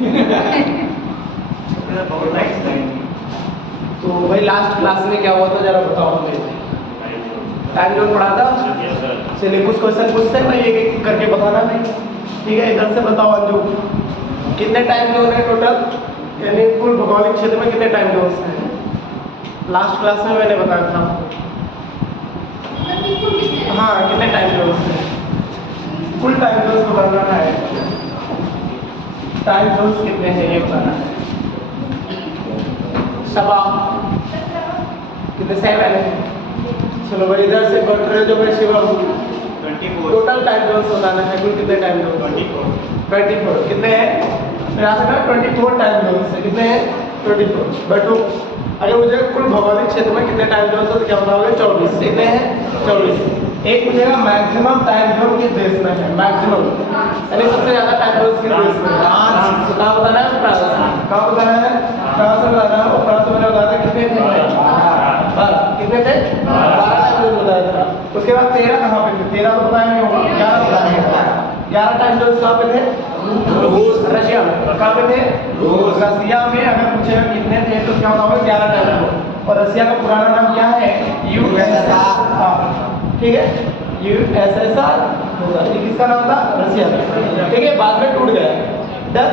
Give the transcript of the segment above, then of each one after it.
तो भाई last class में क्या हुआ था जरा बताओ मुझे। टाइम जोन पढ़ा था। चलिए कुछ क्वेश्चन पूछते हैं भाई, एक एक करके बताना भाई। ठीक है, इधर से बताओ अंजू, कितने टाइम जोन है टोटल, यानी कुल भौगोलिक क्षेत्र में कितने टाइम जोन हैं? लास्ट क्लास में मैंने बताया था। हाँ, कितने टाइम जोन हैं? कुल टाइम जोन बताना है। टाइम जोन कितने हैं ये बताना है। सबा कितने 7 है। चलो भाई इधर से बढ़ रहे जो भाई शिवम 24। टोटल टाइम जोन बताना है, कुल कितने टाइम जोन? 24 कितने हैं? यहाँ से ना 24 टाइम जोन से कितने हैं? 24 बैठो। अगर मुझे कुल भौगोलिक क्षेत्र में कितने टाइम जोन से तो क्या बताओगे? 24। कितने हैं? 24। एक पूछेगा मैक्सिमम टाइम जोन किस देश में है? मैक्सिमम यानी सबसे ज्यादा टाइम जोन किस देश में है? तो कहाँ बताना है? फ्रांस। कहाँ बताना है? फ्रांस में बताना है। और फ्रांस में मैंने बताया था कितने थे? 12। कितने थे? 12 टाइम जोन बताया था। उसके बाद 13 कहाँ पे थे? 13 तो बताया नहीं होगा। 11 बताया होगा। 11 टाइम जोन कहाँ पे थे? रशिया में। कहाँ पे थे? रशिया में। अगर पूछेगा कितने थे तो क्या होगा? 11 टाइम जोन। और रशिया का पुराना नाम क्या है? यूएसएसआर। ठीक है, यूएसएसआर होगा। ये किसका नाम था? रशिया का। ठीक है, बाद में टूट गया। डन,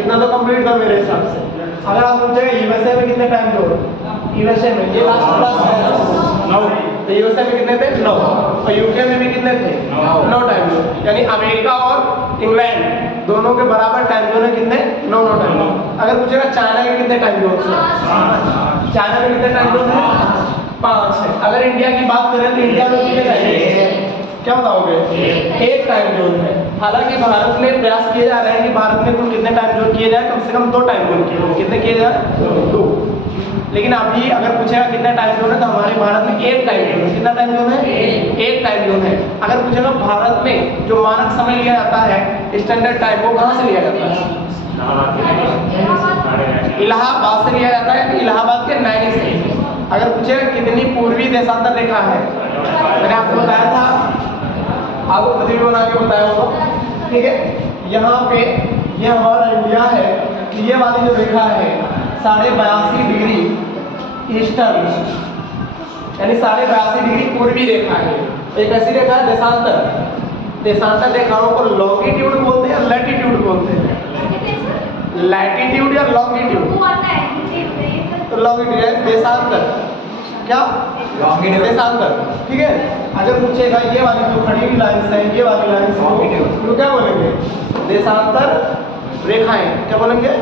इतना तो कंप्लीट था मेरे हिसाब से। अगर आप पूछेगा यूएसए में कितने टाइम जोन? यूएसए में ये लास्ट क्लास है 9। तो यूएसए में कितने थे? 9। और यूके में भी कितने थे? 9 टाइम जोन। यानी अमेरिका और इंग्लैंड दोनों के बराबर टाइम जोन है। कितने? 9 टाइम जोन। अगर पूछेगा चाइना के कितने टाइम जोन है? चाइना में कितने टाइम जोन है? 5 है। अगर इंडिया की बात करें तो इंडिया में कितने टाइम जोन? क्या बताओगे? 1 टाइम जोन है। हालांकि भारत में प्रयास किए जा रहे हैं कि भारत में कुल कितने टाइम जोन किए जाए, कम से कम 2 टाइम जोन किए। कितने किए जाए? 2। लेकिन अभी अगर पूछेगा कितने टाइम जोन है तो हमारे भारत में 1 टाइम जोन है। कितना टाइम जोन है? 1 टाइम जोन है। अगर पूछेगा भारत में जो मानक समय लिया जाता है स्टैंडर्ड टाइम, वो कहाँ से लिया जाता है? इलाहाबाद से लिया जाता है। इलाहाबाद के नैनी से। अगर पूछेगा कितनी पूर्वी देशांतर रेखा है, मैंने आपको बताया था, आपको पृथ्वी बना के बताया होगा। ठीक है, यहाँ पे ये हमारा इंडिया है। ये वाली जो रेखा है 82.5 डिग्री ईस्टर्न, यानी 82.5 डिग्री पूर्वी रेखा है। एक ऐसी रेखा है देशांतर। देशांतर रेखाओं को लॉन्गिट्यूड बोलते हैं, लैटिट्यूड बोलते हैं। लैटिट्यूड या लॉन्गिट्यूड? तो लॉन्गिट्यूड है देशांतर। क्या? लॉन्गिट्यूड देशांतर। ठीक है, अगर पूछेगा ये वाली जो खड़ी हुई लाइंस है, ये वाली लाइंस तो क्या बोलेंगे? देशांतर रेखाएं। क्या बोलेंगे?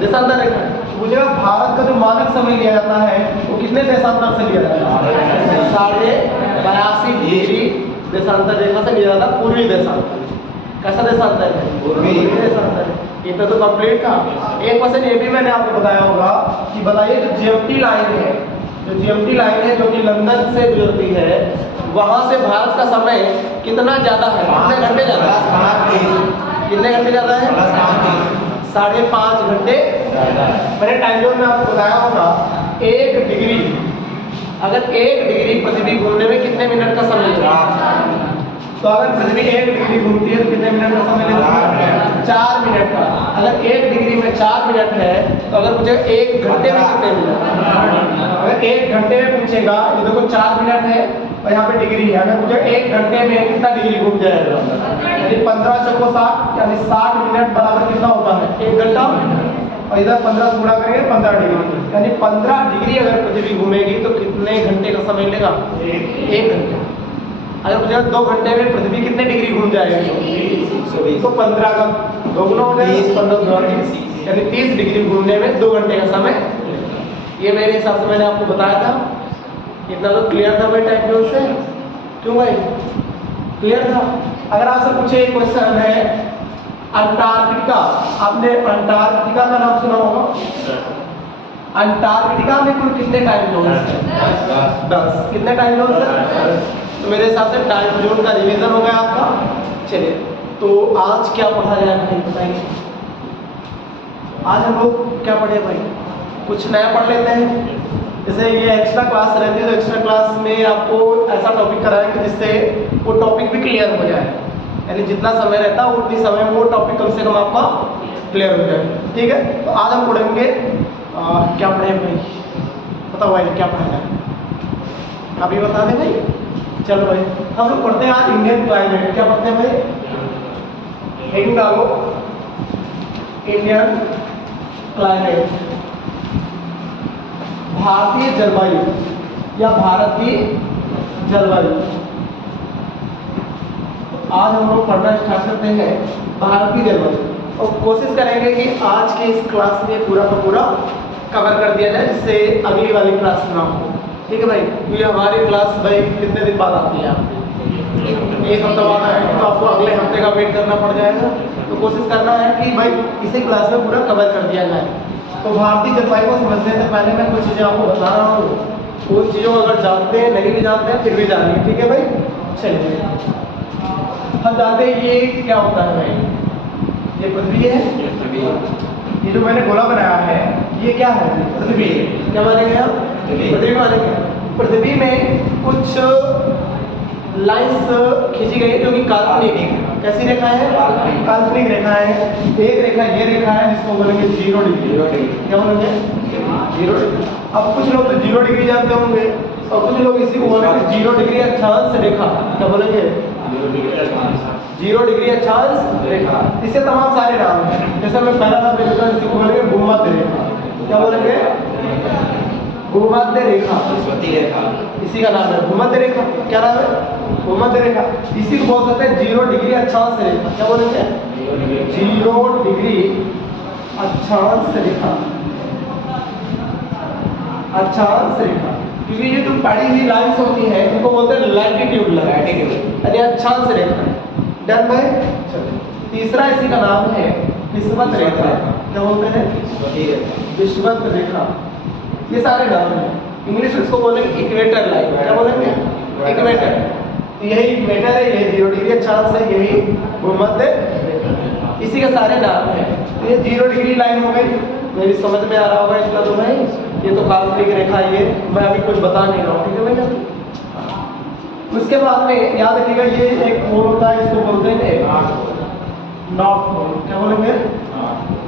देशांतर रेखाएं। पूछेगा भारत का जो मानक समय लिया जाता है वो कितने देशांतर से लिया जाता है? 82.5 डिग्री देशांतर रेखा से लिया जाता है। पूर्वी देशांतर। कैसा देशांतर है? पूर्वी देशांतर। इतना तो कंप्लीट था। एक क्वेश्चन ये भी मैंने आपको बताया होगा कि बताइए जो जीएमटी लाइन है, जो जीएमटी लाइन है जो कि लंदन से गुजरती है, वहां से भारत का समय कितना ज्यादा है? कितने घंटे ज्यादा है? कितने घंटे ज्यादा है? 5.5 घंटे। मैंने टाइम जोन में आपको बताया होगा 1 डिग्री, अगर 1 डिग्री पृथ्वी घूमने में कितने मिनट का समय लगता है? तो अगर पृथ्वी 1 डिग्री घूमती है तो कितने मिनट का समय लगता है? 4 मिनट का। अगर 1 डिग्री में 4 मिनट है तो अगर मुझे 1 घंटे में कितने मिनट? अगर 1 घंटे में पूछेगा, ये देखो 4 मिनट है और यहाँ पे डिग्री है। अगर मुझे 1 घंटे में कितना डिग्री घूम जाएगा? यानी 15 चौको 60, यानी 60 मिनट बराबर कितना होता है? 1 घंटा। और इधर 15 से गुणा करेंगे 15 डिग्री, यानी 15 डिग्री अगर पृथ्वी घूमेगी तो कितने घंटे का समय लेगा? 1 घंटे। अगर मुझे 2 घंटे में पृथ्वी कितने डिग्री घूम जाएगी? तो 15 का 2 गुना हो जाएगा, 15 यानी 30 डिग्री घूमने में 2 घंटे का समय। ये मेरे हिसाब से मैंने आपको बताया था। इतना तो क्लियर था भाई टाइम जोन से? क्यों भाई क्लियर था? अगर आपसे पूछे एक क्वेश्चन है अंटार्कटिका, आपने अंटार्कटिका का नाम सुना होगा? अंटार्कटिका में कुल कितने टाइम जोन है? 10। कितने टाइम जोन है? तो मेरे हिसाब से टाइम जोन का रिवीजन हो गया आपका। चलिए, तो आज क्या पढ़ा जाएगा भाई बताइए? आज हम लोग क्या पढ़े भाई? कुछ नया पढ़ लेते हैं। जैसे ये एक्स्ट्रा क्लास रहती है तो एक्स्ट्रा क्लास में आपको ऐसा टॉपिक कराएंगे जिससे वो टॉपिक भी क्लियर हो जाए। यानी जितना समय रहता है उतनी समय में वो टॉपिक कम से कम आपका क्लियर हो जाए। ठीक है, तो आज हम पढ़ेंगे क्या पढ़े भाई, बताओ भाई क्या पढ़ा है, अभी बता दें भाई। चलो भाई हम लोग पढ़ते हैं आज इंडियन क्लाइमेट। क्या पढ़ते हैं भाई, हेडिंग डालो इंडियन क्लाइमेट, भारतीय जलवायु या भारत की जलवायु। आज हम लोग पढ़ना स्टार्ट करते हैं भारतीय जलवायु और कोशिश करेंगे कि आज के इस क्लास में पूरा का पूरा कवर कर दिया जाए, जिससे अगली वाली क्लास ना हो। ठीक है भाई, ये हमारी क्लास भाई कितने दिन बाद आती है, आपकी एक हफ्ता बाद आएगी, तो आपको अगले हफ्ते का वेट करना पड़ जाएगा। तो कोशिश करना है कि भाई इसी क्लास में पूरा कवर कर दिया जाए। तो भारतीय जलवायु को समझने से पहले मैं कुछ चीज़ें आपको बता रहा हूँ, उन चीज़ों को अगर जानते हैं नहीं भी जानते हैं फिर भी जानिए। ठीक है भाई, चलिए हम जानते हैं ये क्या होता है भाई, ये पृथ्वी है, ये जो मैंने गोला बनाया है ये क्या है, पृथ्वी। क्या मानेंगे आप, पृथ्वी मानेंगे। पृथ्वी में कुछ लाइंस खींची गई जो कि काल्पनिक, कैसी रेखा है, काल्पनिक रेखा है। एक रेखा ये रेखा है जिसको बोलेंगे 0 डिग्री। क्या बोलेंगे, 0 डिग्री। अब कुछ लोग तो 0 डिग्री जानते होंगे और कुछ लोग इसी को बोलेंगे 0 डिग्री अक्षांश रेखा। क्या बोलेंगे, 0 डिग्री अक्षांश रेखा। इससे तमाम सारे नाम हैं, जैसे मैं पहला नाम लेता हूँ, इसी को बोलेंगे भूमध्य रेखा। क्या बोलेंगे, भूमध्य रेखा, इसी का नाम है भूमध्य रेखा। क्या नाम है, भूमध्य रेखा। इसी को बोल सकते हैं 0 डिग्री अक्षांश रेखा। क्या बोलेंगे, 0 डिग्री अक्षांश रेखा, अक्षांश रेखा। क्योंकि ये जो पड़ी हुई लाइन्स होती हैं इनको बोलते हैं लैटिट्यूड लाइन, यानी अक्षांश रेखा। डन भाई। तीसरा इसी का नाम है विषुवत रेखा। क्या बोलते हैं, विषुवत रेखा। ये सारे नाम हैं, इंग्लिश में इसको बोलेंगे इक्वेटर लाइन। क्या बोलेंगे, इक्वेटर। तो यही इक्वेटर है, ये 0 डिग्री अक्षांश है, यही भूमध्य, इसी के सारे नाम हैं। तो ये 0 डिग्री लाइन हो गई, मेरी समझ में आ रहा होगा इसका तो भाई। ये तो काल्पनिक रेखा, ये मैं अभी कुछ बता नहीं रहा हूँ। ठीक है भाई, उसके बाद में याद रखिएगा ये एक पोल होता है, इसको बोलते हैं नॉर्थ पोल। क्या बोलेंगे,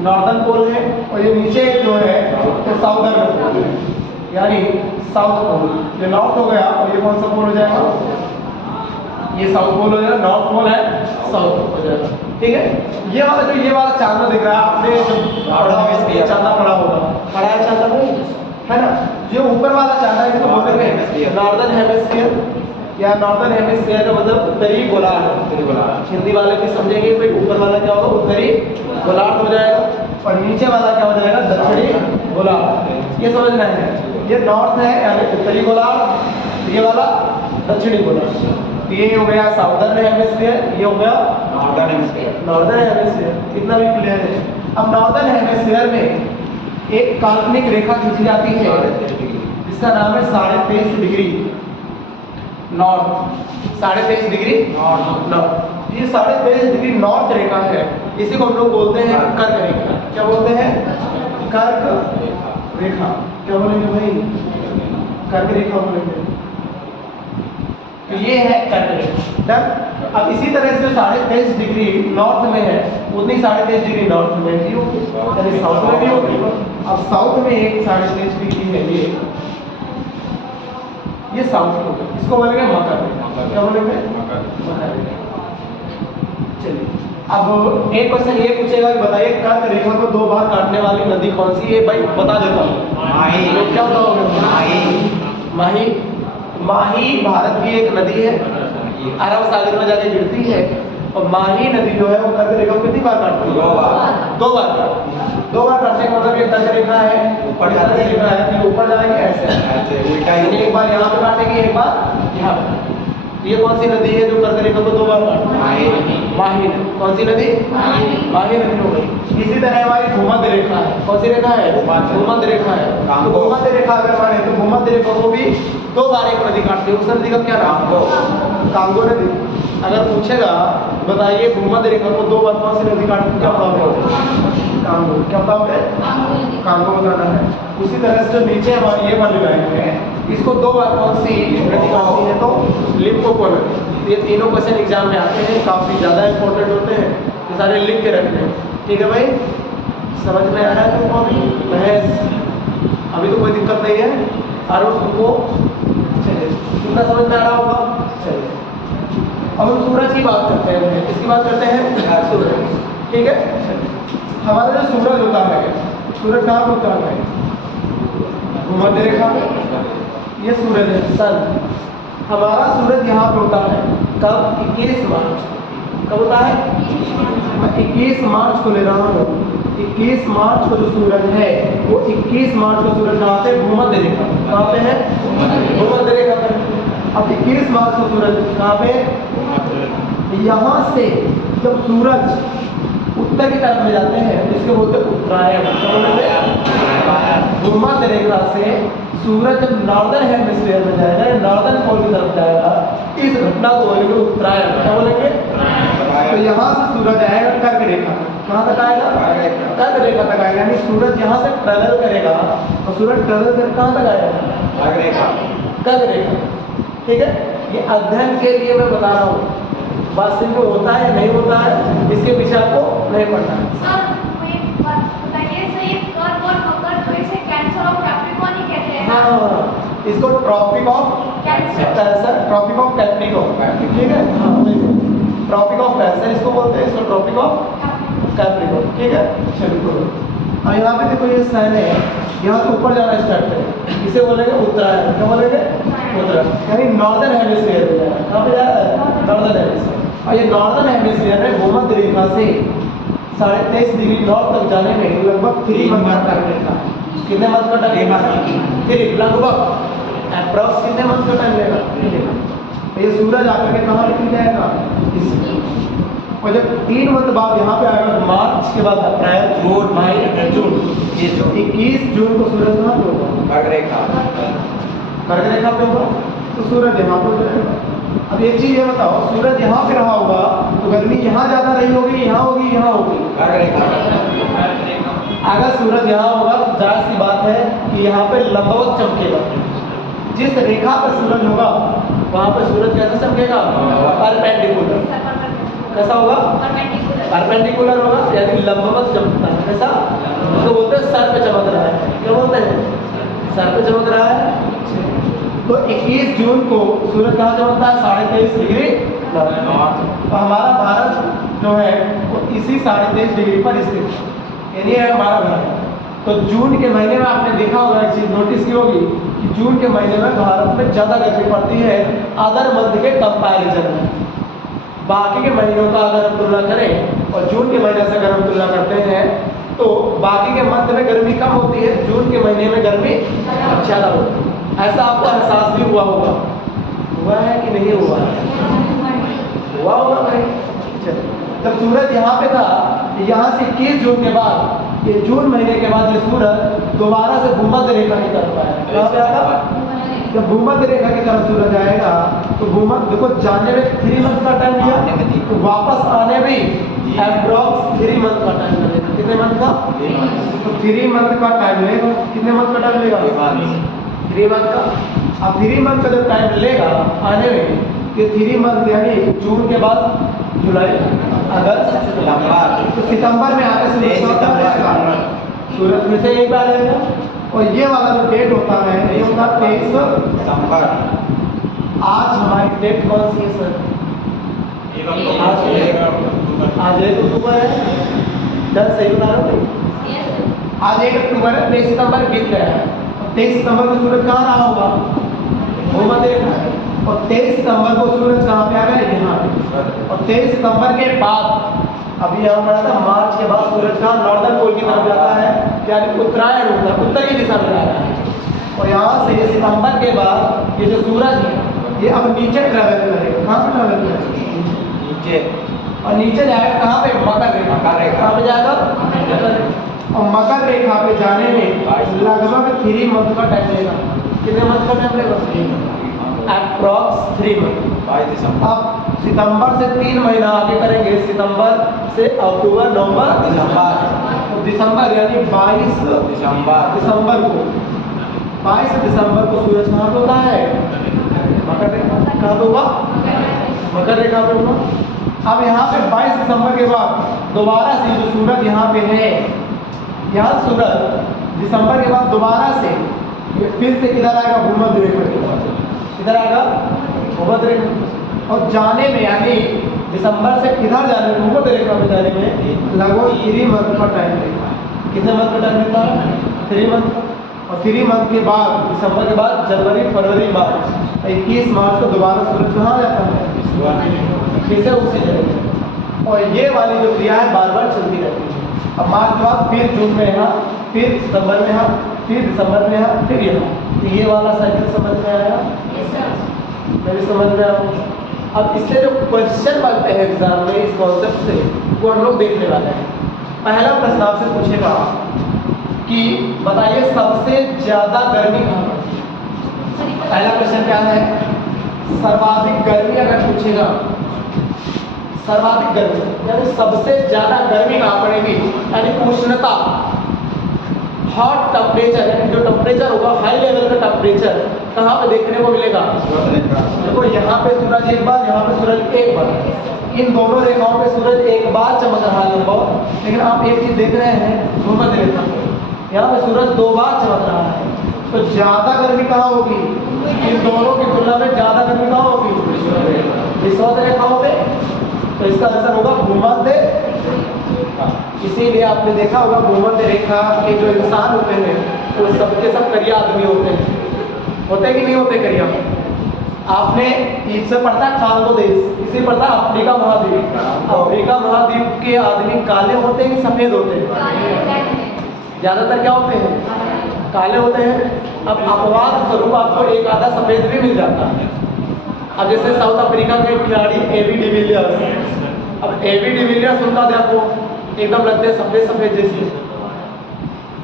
नॉर्दर्न पोल है। और ये नीचे जो है तो साउदर्न पोल है, यानी साउथ पोल। ये नॉर्थ हो गया और ये कौन सा पोल हो जाएगा, ये साउथ पोल हो जाएगा। नॉर्थ पोल है, साउथ हो जाएगा। ठीक है, ये वाला जो ये वाला चांदा दिख रहा है, आपने जब पढ़ा चांदा पढ़ा होगा, पढ़ा है चांदा भाई, है ना। जो ऊपर वाला चांदा है इसको बोलते हैं नॉर्दर्न हेमिस्फीयर, या नॉर्दर्न हेमिस्फीयर का मतलब उत्तरी गोलार्ध। हिंदी वाले भी समझेंगे भाई, ऊपर वाला क्या होगा, उत्तरी गोलार्ध हो जाएगा और नीचे वाला क्या हो जाएगा, दक्षिणी गोलार्ध। ये समझना है, ये नॉर्थ है यानी उत्तरी गोलार्ध, ये वाला दक्षिणी गोलार्ध। ये हो गया साउदर्न हेमिस्फीयर, ये हो गया नॉर्दर्न हेमिस्फीयर। नॉर्दर्न हेमिस्फीयर इतना भी क्लियर है। अब नॉर्दर्न हेमिस्फीयर में एक काल्पनिक रेखा खींची जाती है जिसका नाम है 23.5 डिग्री नॉर्थ। 23.5 डिग्री नॉर्थ, ये 23.5 डिग्री नॉर्थ रेखा है। इसी को हम लोग बोलते हैं कर्क रेखा। क्या बोलते हैं, कर्क रेखा। क्या बोलेंगे भाई, कर्क रेखा बोलेंगे। तो ये है कर्क रेखा। अब इसी तरह से 23.5 डिग्री नॉर्थ में है, उतनी 23.5 डिग्री नॉर्थ में भी होगी, यानी साउथ में भी होगी। अब साउथ में एक 23.5 डिग्री है, ये साउथ में होगा, इसको बोलेंगे मकर रेखा। क्या बोलेंगे, मकर रेखा। चलिए अब एक क्वेश्चन ये पूछेगा कि बताइए कर्क रेखा को 2 बार काटने वाली नदी कौन सी है। भाई बता देता हूँ, माही। क्या बताओगे, माही। माही भारत की एक नदी है, अरब सागर में जाके गिरती है। और माही नदी जो है वो कर्क रेखा को कितनी बार काटती है, 2 बार। 2 बार काटने का मतलब ये कर्क रेखा है, ऊपर रेखा है, फिर ऊपर जाएगी ऐसे, एक बार यहाँ पे काटेगी, एक बार यहाँ पे। ये कौन सी नदी है जो कर्क रेखा को 2 बार काटती है, माही। कौन सी नदी, माही नदी हो गई। इसी तरह हमारी भूमध्य रेखा है, कौन सी रेखा है, भूमध्य रेखा है। तो भूमध्य रेखा अगर माने तो भूमध्य रेखा को भी 2 बार एक नदी काटती है। उस नदी का क्या नाम, कांगो नदी। अगर पूछेगा बताइए भूमध्य रेखा को 2 बार कौन सी नदी काटती है, क्या बताओगे, कांगो। क्या बताओगे, कांगो बताना है। उसी तरह से जो नीचे हमारी ये वाली लाइन है, इसको 2 बार कौन सी नदी काटती है, तो लिम्पोपो नदी। ये तीनों क्वेश्चन एग्जाम में आते हैं, काफ़ी ज़्यादा इंपॉर्टेंट होते हैं, ये सारे लिख के रखते हैं। ठीक है भाई, समझ में आ रहा है तुमको अभी? महेश अभी तो कोई दिक्कत नहीं है। अरुण तुमको चलिए कितना समझ में आ रहा होगा? चलिए अब हम सूरज की बात करते हैं। किसकी बात करते हैं? सूरज। ठीक है, हमारा जो सूरज होता है, सूरज कहाँ पर होता है? भूमध्य रेखा। ये सूरज है, सन। हमारा सूरज यहाँ पर होता है कब? 21 मार्च। कब होता है? मैं 21 मार्च को ले रहा हूँ। 21 मार्च को जो सूरज है वो 21 मार्च को सूरज कहाँ पे? भूमध्य रेखा। कहाँ पे है? भूमध्य रेखा पर। अब 21 मार्च को सूरज कहाँ पे? यहाँ से जब सूरज उत्तर की तरफ में जाते हैं तो इसको बोलते हैं उत्तरायण। भूमध्य रेखा से सूरज जब नॉर्दर्न हेमिस्फीयर में जाएगा, नॉर्दर्न पोल की तरफ जाएगा, इस घटना को बोलेंगे उत्तरायण। क्या बोलेंगे? तो यहाँ से सूरज आएगा कर्क रेखा। कहाँ तक आएगा? कर्क रेखा तक आएगा। यानी सूरज यहाँ से ट्रेवल करेगा और सूरज ट्रेवल कर कहाँ तक आएगा? कर्क रेखा। ठीक है, ये अध्ययन के लिए मैं बता रहा हूँ। बात समझ में होता है नहीं होता है इसके पीछे आपको नहीं पड़ना है। सर मुझे बताइए, सर ये कर्क और मकर जो इसे कैंसर और कैप्रिकॉर्न ही कहते हैं। हाँ, इसको tropic of cancer, tropic of capricorn. ठीक है, हाँ ट्रॉपिक ऑफ कैंसर इसको बोलते हैं, इसको ट्रॉपिक ऑफ कैप्रिकॉर्न। ठीक है, चलिए अब यहाँ पे देखो ये सन है, यहाँ से ऊपर जाना स्टार्ट करें, इसे बोलेंगे उत्तरायण। क्या बोलेंगे? उत्तरायण। यानी नॉर्दर्न हेमिस्फीयर में जाएगा। कहाँ पे जा रहा है? Northern hemisphere. और ये नॉर्दर्न हेमिस्फीयर में भूमध्य रेखा से 23.5 डिग्री नॉर्थ तक जाने में लगभग 3 मंथ का टाइम लेगा। कितने मंथ का टाइम? 3 लगभग अप्रॉक्स कितने मंथ का टाइम लेगा? तो ये सूरज आकर के कहाँ निकल जाएगा? और जब 3 मंथ बाद यहाँ पे आएगा, मार्च के बाद अप्रैल, जून, मई, जून, 21 जून को सूरज कहाँ पे होगा? कर्क रेखा। कर्क रेखा पे होगा तो सूरज यहाँ पे हो जाएगा। अब एक चीज ये बताओ, सूरज यहाँ पे रहा होगा तो गर्मी यहाँ ज्यादा रही होगी, यहाँ होगी, यहाँ होगी? अगर सूरज यहाँ होगा तो जाहिर सी बात है कि यहाँ पे लंबवत चमकेगा। जिस रेखा पर सूरज होगा वहाँ पर सूरज कैसा चमकेगा? परपेंडिकुलर। कैसा होगा? परपेंडिकुलर होगा, यानी लंबवत चमकता है। कैसा? उसको बोलते हैं सर पे चमक रहा है। क्या बोलते हैं? सर पे चमक रहा है। तो 21 जून को सूरज कहाँ चमकता है? 23.5 डिग्री नॉर्थ। तो हमारा भारत जो है वो इसी 23.5 डिग्री पर स्थित है, यानी है हमारा भारत। तो जून के महीने में आपने देखा होगा, एक चीज नोटिस की होगी कि जून के महीने में भारत में ज़्यादा गर्मी पड़ती है अदर मंथ के कंपैरिजन में। बाकी के महीनों का अगर हम तुलना करें और जून के महीने से अगर हम तुलना करते हैं तो बाकी के मंथ में गर्मी कम होती है, जून के महीने में गर्मी ज़्यादा होती है। ऐसा आपको एहसास भी हुआ होगा? हुआ है कि नहीं हुआ है? हुआ होगा भाई। चलिए, जब सूरज यहाँ पे था, यहाँ से 21 जून के बाद, ये जून महीने के बाद ये सूरज दोबारा से भूमध्य रेखा की तरफ आया। कहाँ पे आएगा? जब भूमध्य रेखा की तरफ सूरज आएगा तो भूमध्य देखो जाने में 3 मंथ का टाइम लिया, तो वापस आने में अप्रॉक्स 3 मंथ का टाइम लगेगा। कितने मंथ का? तो 3 मंथ का टाइम लेगा। कितने मंथ का टाइम लेगा? 3 मंथ का। अब 3 मंथ का जब टाइम लेगा आने में, ये 3 मंथ यानी जून के बाद जुलाई, अगस्त, सितंबर, तो सितंबर में आकर सूरज में से एक बार आएगा। और ये वाला जो डेट होता है ये होता है 23 सितंबर। आज हमारी डेट कौन सी है सर? आज 1 अक्टूबर है। दस सही बता रहा हूँ? आज 1 अक्टूबर है, 23 सितंबर बीत गया है। 23 सितंबर को सूरज कहाँ रहा होगा? भूमध्य रेखा। और 23 सितंबर को सूरज कहाँ पे आ गया? यहाँ पे। और 23 सितंबर के बाद अभी यहाँ पढ़ा था मार्च के बाद सूरज का नॉर्दर्न पोल की तरफ जाता है, यानी उत्तरायण होता है, उत्तर की दिशा में जा रहा है। और यहाँ से सितंबर के बाद ये जो सूरज है ये अब नीचे ट्रेवल करेगा। कहाँ से ट्रेवल करेगा? नीचे। और नीचे जाएगा कहाँ पे? मकर रेखा। कहाँ पे जाएगा? मकर रेखा। और मकर रेखा पे जाने में लगभग 3 मंथ का टाइम लेगा। कितने मंथ का टाइम लेगा? Approx 3 month. अब सितंबर से 3 महीना आगे करेंगे, सितंबर से अक्टूबर, नवंबर, दिसंबर। तो दिसंबर यानी 22 दिसंबर को 22 दिसंबर को सूरज कहाँ पे होता है? मकर रेखा। कहाँ पे होगा? मकर रेखा पे होगा। अब यहाँ पे 22 दिसंबर के बाद दोबारा से जो सूरज यहाँ पे है यहाँ सूरज दिसंबर के बाद दोबारा से ये फिर से किधर आएगा, भूमध्य रेखा के पास। किधर आएगा, भूमध्य रेखा। और जाने में यानी दिसंबर से किधर जाने में, भूमध्य रेखा में जाने में लगभग 3 मंथ का टाइम लेगा। कितने मंथ का टाइम लेता है, 3 मंथ। और 3 मंथ के बाद, दिसंबर के बाद जनवरी, फरवरी, मार्च, 21 मार्च को दोबारा सूरज कहाँ जाता है, फिर से उसी जगह। और ये वाली जो क्रिया है बार बार चलती रहती है। अब मार्च के बाद फिर जून में यहाँ, फिर सितंबर में यहाँ, फिर दिसंबर में यहाँ, फिर यहाँ। तो ये वाला साइकिल समझ में आया, मेरी समझ में आया। अब इससे जो क्वेश्चन बनते हैं एग्जाम में इस कॉन्सेप्ट से, वो हम लोग देखने वाले हैं। पहला प्रश्न आपसे पूछेगा कि बताइए सबसे ज्यादा गर्मी कहाँ पड़ती है। पहला क्वेश्चन क्या है, सर्वाधिक गर्मी अगर पूछेगा, सर्वाधिक गर्मी यानी सबसे ज्यादा गर्मी कहाँ पड़ेगी, यानी उष्णता, हॉट टेम्परेचर, यानी जो टेम्परेचर होगा हाई लेवल का टेम्परेचर कहाँ पे देखने को मिलेगा। देखो यहाँ पे सूरज एक बार, यहाँ पे सूरज एक बार, इन दोनों रेखाओं पे सूरज एक बार चमक रहा है लगभग। लेकिन आप एक चीज देख रहे हैं भूमध्य रेखा पे, यहाँ पे सूरज 2 बार चमक रहा है। तो ज्यादा गर्मी कहाँ होगी, इन दोनों की तुलना में ज्यादा गर्मी कहाँ होगी, विषुवत रेखाओं पे। तो इसका आंसर होगा भूमध्य। इसीलिए आपने देखा होगा भूमध्य रेखा के जो इंसान होते हैं वो सबके सब करिया आदमी होते हैं कि नहीं होते करिया। आपने इससे पढ़ता है कांगो देश, इसे पढ़ता है अफ्रीका महाद्वीप। अफ्रीका महाद्वीप के आदमी काले होते हैं कि सफेद होते हैं, ज्यादातर क्या होते हैं, काले होते हैं। अब अपवाद स्वरूप आपको एक आधा सफेद भी मिल जाता है। अब जैसे साउथ अफ्रीका के खिलाड़ी एबी डिविलियर्स, अब एबी डिविलियर्स उनका देखो एकदम लगते हैं सफेद सफेद जैसे।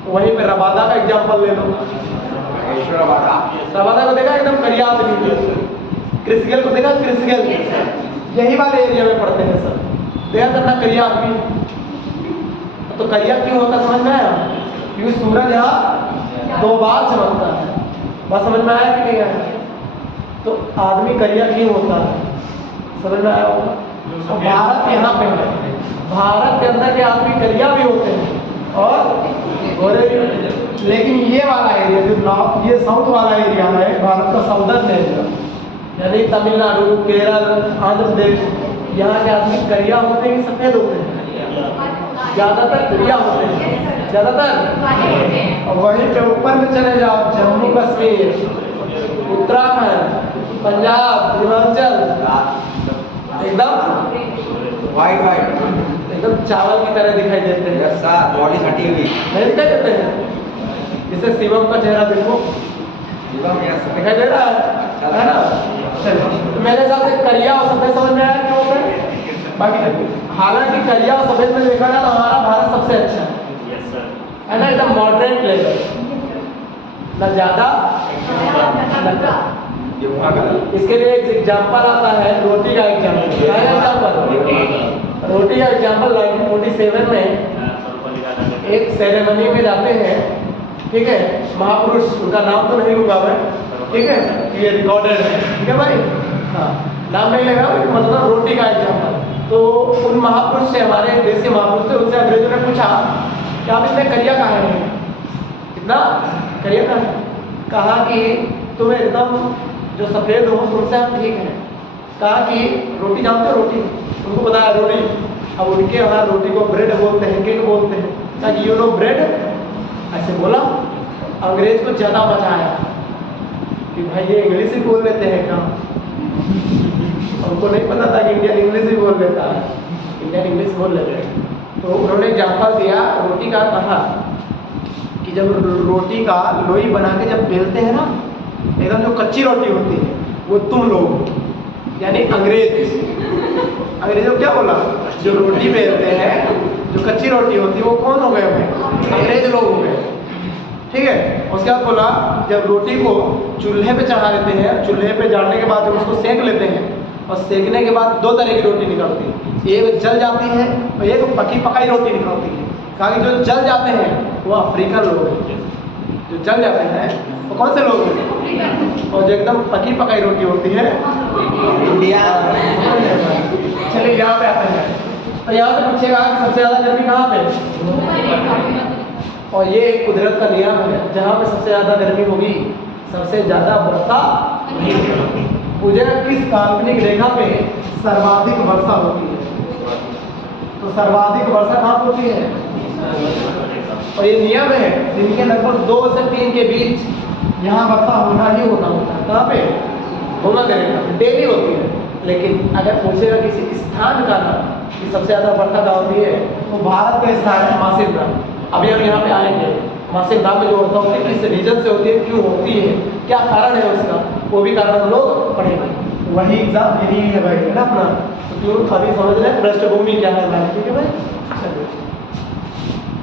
वहीं पे रबादा का एग्जाम्पल ले लो, रबादा को देखा एकदम करिया आदमी, क्रिस गेल को देखा, क्रिस गेल यही वाले एरिया में पढ़ते हैं सब, देखा करना करिया आदमी। तो करिया क्यों होता समझ में आया, क्योंकि सूरज यहाँ 2 बार चमकता है। बस समझ में आया कि नहीं आया। तो आदमी करिया क्यों होता है, समझ में आया होगा। तो भारत यहाँ पे है, भारत के अंदर के आदमी करिया भी होते हैं और गोरे भी होते हैं। लेकिन ये वाला एरिया जो नॉर्थ, ये साउथ वाला एरिया है भारत का, साउदर्न एरिया यानी तमिलनाडु, केरल, आंध्र प्रदेश, यहाँ के आदमी करिया होते हैं कि सफेद होते हैं, ज्यादातर करिया होते हैं, ज्यादातर। और वहीं पे ऊपर में चले जाओ, जम्मू कश्मीर, उत्तराखंड, पंजाब, हिमाचल, एकदम वाइट एकदम चावल की तरह दिखाई देते हैं, बॉडी हटी हुई नहीं दिखाई देते हैं। जैसे शिवम का चेहरा देखो, दिखाई दे रहा है ना। चलो तो मेरे हिसाब से करिया और सफेद समझ में आया क्यों होता है। बाकी हालांकि करिया और सफेद में देखा जाए तो हमारा भारत सबसे अच्छा है ना, एकदम मॉडरेट लेवल, न ज्यादा न कम। इसके लिए एक एग्जाम्पल आता है, रोटी का एग्जाम्पल। क्या है एग्जाम्पल, रोटी का एग्जाम्पल 1947 में एक सेरेमनी में जाते हैं, ठीक है, महापुरुष, उनका नाम तो नहीं लूंगा मैं, ठीक है, ये रिकॉर्डेड है, ठीक है भाई, हाँ नाम नहीं लेगा, मतलब रोटी का एग्जाम्पल। तो उन महापुरुष से, हमारे देश के महापुरुष से, उनसे अंग्रेजों ने पूछा कि आप इसमें करिया कहाँ है, कितना करिया कहाँ है। कहा कि तुम्हें एकदम जो सफ़ेद हो उनसे हम ठीक हैं। कहा कि रोटी जानते हो, रोटी, उनको बताया रोटी। अब उनके वहाँ रोटी को ब्रेड बोलते हैं, केक बोलते हैं। कहा कि यू नो ब्रेड, ऐसे बोला। अंग्रेज को ज़्यादा मजा आया कि भाई ये इंग्लिश ही बोल लेते हैं क्या, उनको नहीं पता था कि इंडियन इंग्लिश ही बोल लेता है, इंडियन इंग्लिश बोल लेते हैं। तो उन्होंने एग्जाम्पल दिया रोटी का, कहा कि जब रोटी का लोई बना के जब बेलते हैं ना, एकदम जो कच्ची रोटी होती है वो तुम लोग, यानी अंग्रेजों क्या बोला, जो रोटी बेलते हैं, जो कच्ची रोटी होती है वो कौन हो गए भाई, अंग्रेज लोग हो गए, ठीक है। उसके बाद बोला जब रोटी को चूल्हे पे चढ़ा देते हैं, चूल्हे पे जाने के बाद जब उसको सेक लेते हैं, और सेकने के बाद 2 तरह की रोटी निकलती है, एक जल जाती है और एक पकी पकाई रोटी निकलती है। कहा कि जो जल जाते हैं वो अफ्रीकन लोग हैं, जो जल जाते हैं वो कौन से लोग हैं, और जो एकदम पकी पकाई रोटी होती है इंडिया। चलिए यहाँ पे आते हैं। तो यहाँ से पूछेगा कि सबसे ज़्यादा गर्मी कहाँ पे, और ये एक कुदरत का नियम है, जहाँ पे सबसे ज़्यादा गर्मी होगी सबसे ज़्यादा वर्षा नहीं होगी। पूछेगा किस काल्पनिक रेखा पे सर्वाधिक वर्षा होती है, तो सर्वाधिक वर्षा कहाँ होती है, और ये नियम है दिन के लगभग 2 से 3 के बीच यहाँ वर्षा होना ही होना होता है। कहाँ पे होना करेगा, डेली होती है। लेकिन अगर पूछेगा किसी स्थान का नाम कि सबसे ज़्यादा वर्षा कहाँ होती है, तो भारत का स्थान है मासिक ग्राम। अभी हम यहाँ पे आएंगे, मासिक ग्राम में जो वर्षा होती है किस रीजन से होती है, क्यों होती है, क्या कारण है उसका, वो भी कारण हम लोग पढ़ेंगे। वही एग्जाम यही लगाएंगे ना अपना, तो क्यों अभी समझ रहे हैं पृष्ठभूमि क्या है हमारी, ठीक है भाई। चलिए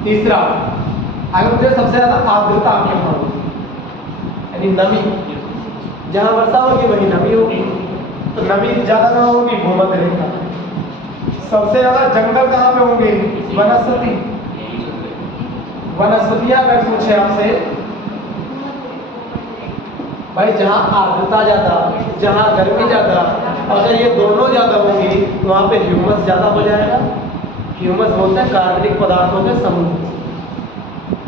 तीसरा, अगर मुझे सबसे ज़्यादा आर्द्रता क्या होगी, यानी नमी, जहाँ वर्षा होगी वही नमी होगी, तो नमी ज़्यादा ना होगी भूमध्य रेखा। सबसे ज़्यादा जंगल कहाँ पे होंगे, वनस्पति, वनस्पतियाँ अगर पूछे आपसे भाई जहाँ आर्द्रता ज़्यादा, जहाँ गर्मी ज़्यादा, अगर ये दोनों ज़्यादा होंगी तो वहाँ पे ह्यूमस ज़्यादा हो जाएगा। ह्यूमस बोलते हैं कार्बनिक पदार्थों के समूह,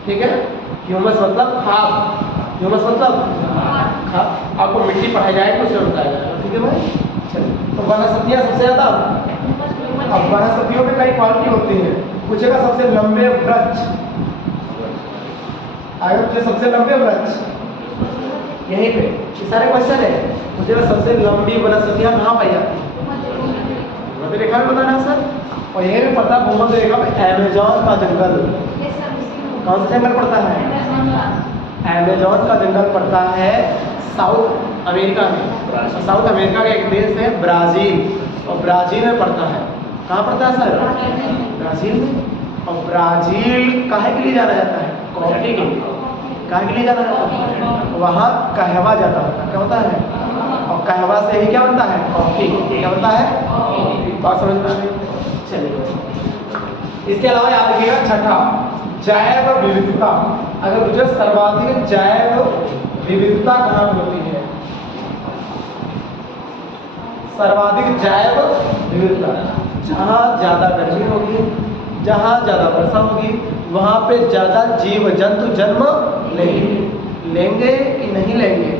ठीक है। ह्यूमस मतलब खाद, ह्यूमस मतलब खाद, आपको मिट्टी पढ़ाई जाएगी तो उसे बताया जाएगा, ठीक है भाई। चलिए, तो वनस्पतियाँ सबसे ज़्यादा, अब वनस्पतियों में कई क्वालिटी होती है। पूछेगा सबसे लंबे वृक्ष, आगे पूछे सबसे लंबे वृक्ष, यहीं पे ये सारे क्वेश्चन है। मुझे सबसे लंबी वनस्पतियाँ कहाँ पाई जाती है, भूमध्य रेखा में बताना सर, और यही भी पता है भूमध्य रेखा में अमेजोन का जंगल, कौन सा जंगल पड़ता है, अमेजोन का जंगल पड़ता है साउथ अमेरिका में। साउथ अमेरिका का एक देश है ब्राज़ील, और ब्राज़ील में पड़ता है, कहाँ पड़ता है सर, ब्राज़ील में। और ब्राज़ील काहे के लिए जाना जाता है, कॉफ़ी के लिए, काहे के लिए जाना जाता है, वहाँ कहवा ज़्यादा होता है, क्या होता है, और कहवा से ही क्या बनता है, कॉफ़ी, क्या बनता है, बात समझ में आ गई। चलिए इसके अलावा याद रखिएगा छठा, जैव विविधता। अगर मुझे सर्वाधिक जैव विविधता कहाँ होती है, सर्वाधिक जैव विविधता, जहाँ ज़्यादा गर्मी होगी, जहाँ ज़्यादा वर्षा होगी, वहाँ पे ज़्यादा जीव जंतु जन्म लेंगे कि नहीं लेंगे।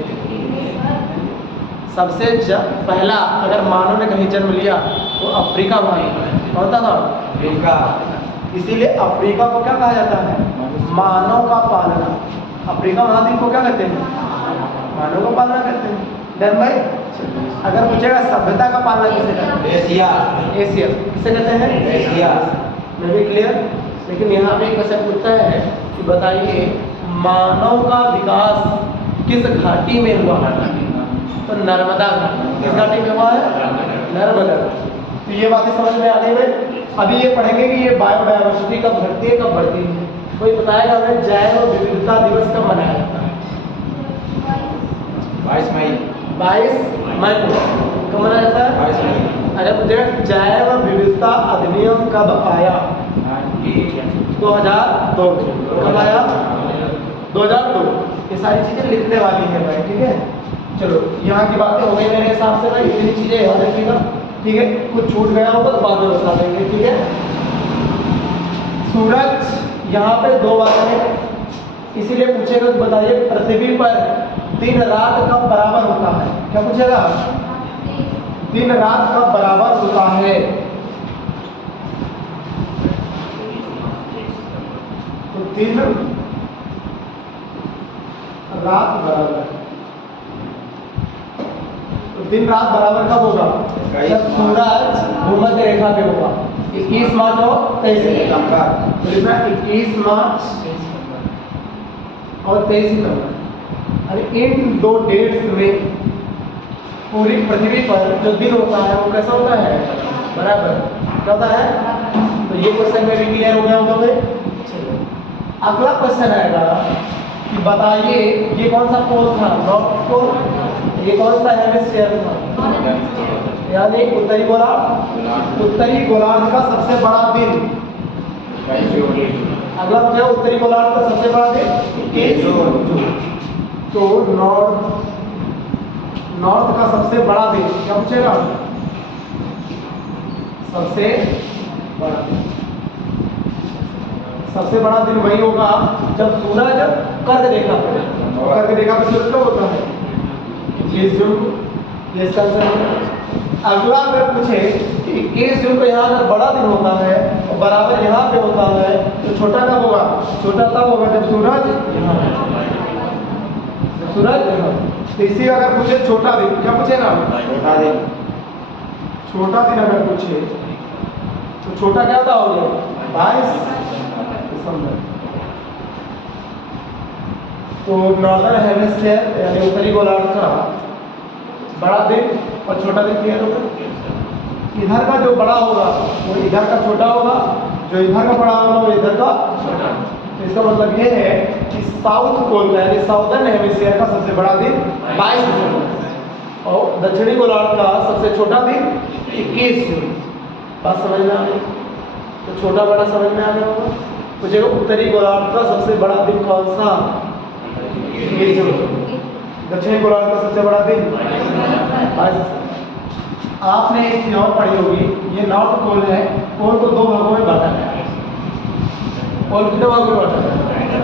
सबसे पहला अगर मानव ने कहीं जन्म लिया तो अफ्रीका में होता था, अफ्रीका, इसीलिए अफ्रीका को क्या कहा जाता है, मानव का पालना। अफ्रीका महाद्वीप को क्या कहते हैं, मानव का पालना कहते हैं। डन भाई। अगर पूछेगा सभ्यता का पालना किसे कहते हैं, एशिया, एशिया किसे कहते हैं, एशिया। मैं भी क्लियर। लेकिन यहाँ पे क्वेश्चन पूछता है कि बताइए मानव का विकास किस घाटी में हुआ, तो नर्मदा घाटी, किस घाटी में हुआ है, नर्मदा। तो ये बातें समझ में आ गई है। अभी ये पढ़ेंगे कि ये बायोडायवर्सिटी कब घटती है कब बढ़ती है। कोई बताएगा हमें जैव विविधता दिवस कब मनाया जाता है, 22 मई, 22 मई को कब मनाया जाता है। 22 मई। अगर मुझे जैव विविधता अधिनियम कब आया, 2002 कब आया, 2002। ये सारी चीज़ें लिखने वाली है भाई, ठीक है। चलो यहाँ की बातें हो गई मेरे हिसाब से भाई, इतनी चीज़ें याद रखिएगा, ठीक है। कुछ छूट गया होगा तो बाद में बता देंगे, ठीक है। सूरज यहाँ पे 2 बातें हैं, इसीलिए पूछेगा तो बताइए पृथ्वी पर दिन रात कब बराबर होता है, क्या पूछेगा, दिन रात कब बराबर होता है। तो दिन रात बराबर, तो दिन रात बराबर कब होगा, जब सूरज भूमध्य रेखा पे होगा। 21 मार्च और 23 सितंबर, 21 मार्च और 23 सितंबर। अरे इन 2 डेट्स में पूरी पृथ्वी पर जो दिन होता है वो कैसा होता है, बराबर, क्या होता है। तो ये क्वेश्चन में भी क्लियर हो गया होगा भाई। चलो अगला क्वेश्चन आएगा कि बताइए ये कौन सा पोल था, नॉर्थ पोल, ये कौन सा हेमिस्फीयर था, यानी उत्तरी गोलार्ध। उत्तरी गोलार्ध का सबसे बड़ा दिन, अगला पूछा उत्तरी गोलार्ध का सबसे बड़ा दिन 21 जून। तो नॉर्थ का सबसे बड़ा दिन क्या पूछेगा, सबसे बड़ा दिन, सबसे बड़ा दिन वही होगा जब सूरज कर्क रेखा पे, कर्क रेखा पे सूरज कब होता है? 21 जून को। ये इसका आंसर होगा। अगला अगर पूछे कि 21 जून को यहाँ अगर बड़ा दिन होता है और बराबर यहाँ पे होता है तो छोटा कब होगा? छोटा तब होगा जब सूरज यहाँ, सूरज यहाँ। तो इसी अगर पूछे छोटा दिन, क्या पूछेगा? छोटा दिन। छोटा दिन अगर पूछे तो छोटा क्या होता हो गया? 22 दिसंबर। तो नॉर्दर्न हेमिस्फीयर यानी उत्तरी गोलार्ध का बड़ा दिन और छोटा दिन क्लियर होगा। इधर का जो बड़ा होगा वो इधर का छोटा होगा, जो इधर का बड़ा होगा वो इधर का छोटा। तो इसका मतलब ये है कि साउथ पोल का यानी साउदर्न हेमिस्फीयर का सबसे बड़ा दिन 22 दिसंबर और दक्षिणी गोलार्ध का सबसे छोटा दिन 21 जून। बात समझ में आ गई? तो छोटा बड़ा समझ में आ गया होगा। पूछेगा उत्तरी गोलार्ध का सबसे बड़ा दिन कौन सा? 21 जून। दक्षिणी गोलार्ध का सबसे बड़ा दिन 22। आपने एक चीज और पढ़ी होगी, ये नॉर्थ पोल है, पोल को दो भागों में बांटा गया है। पोल कितने भागों में बांटा गया है?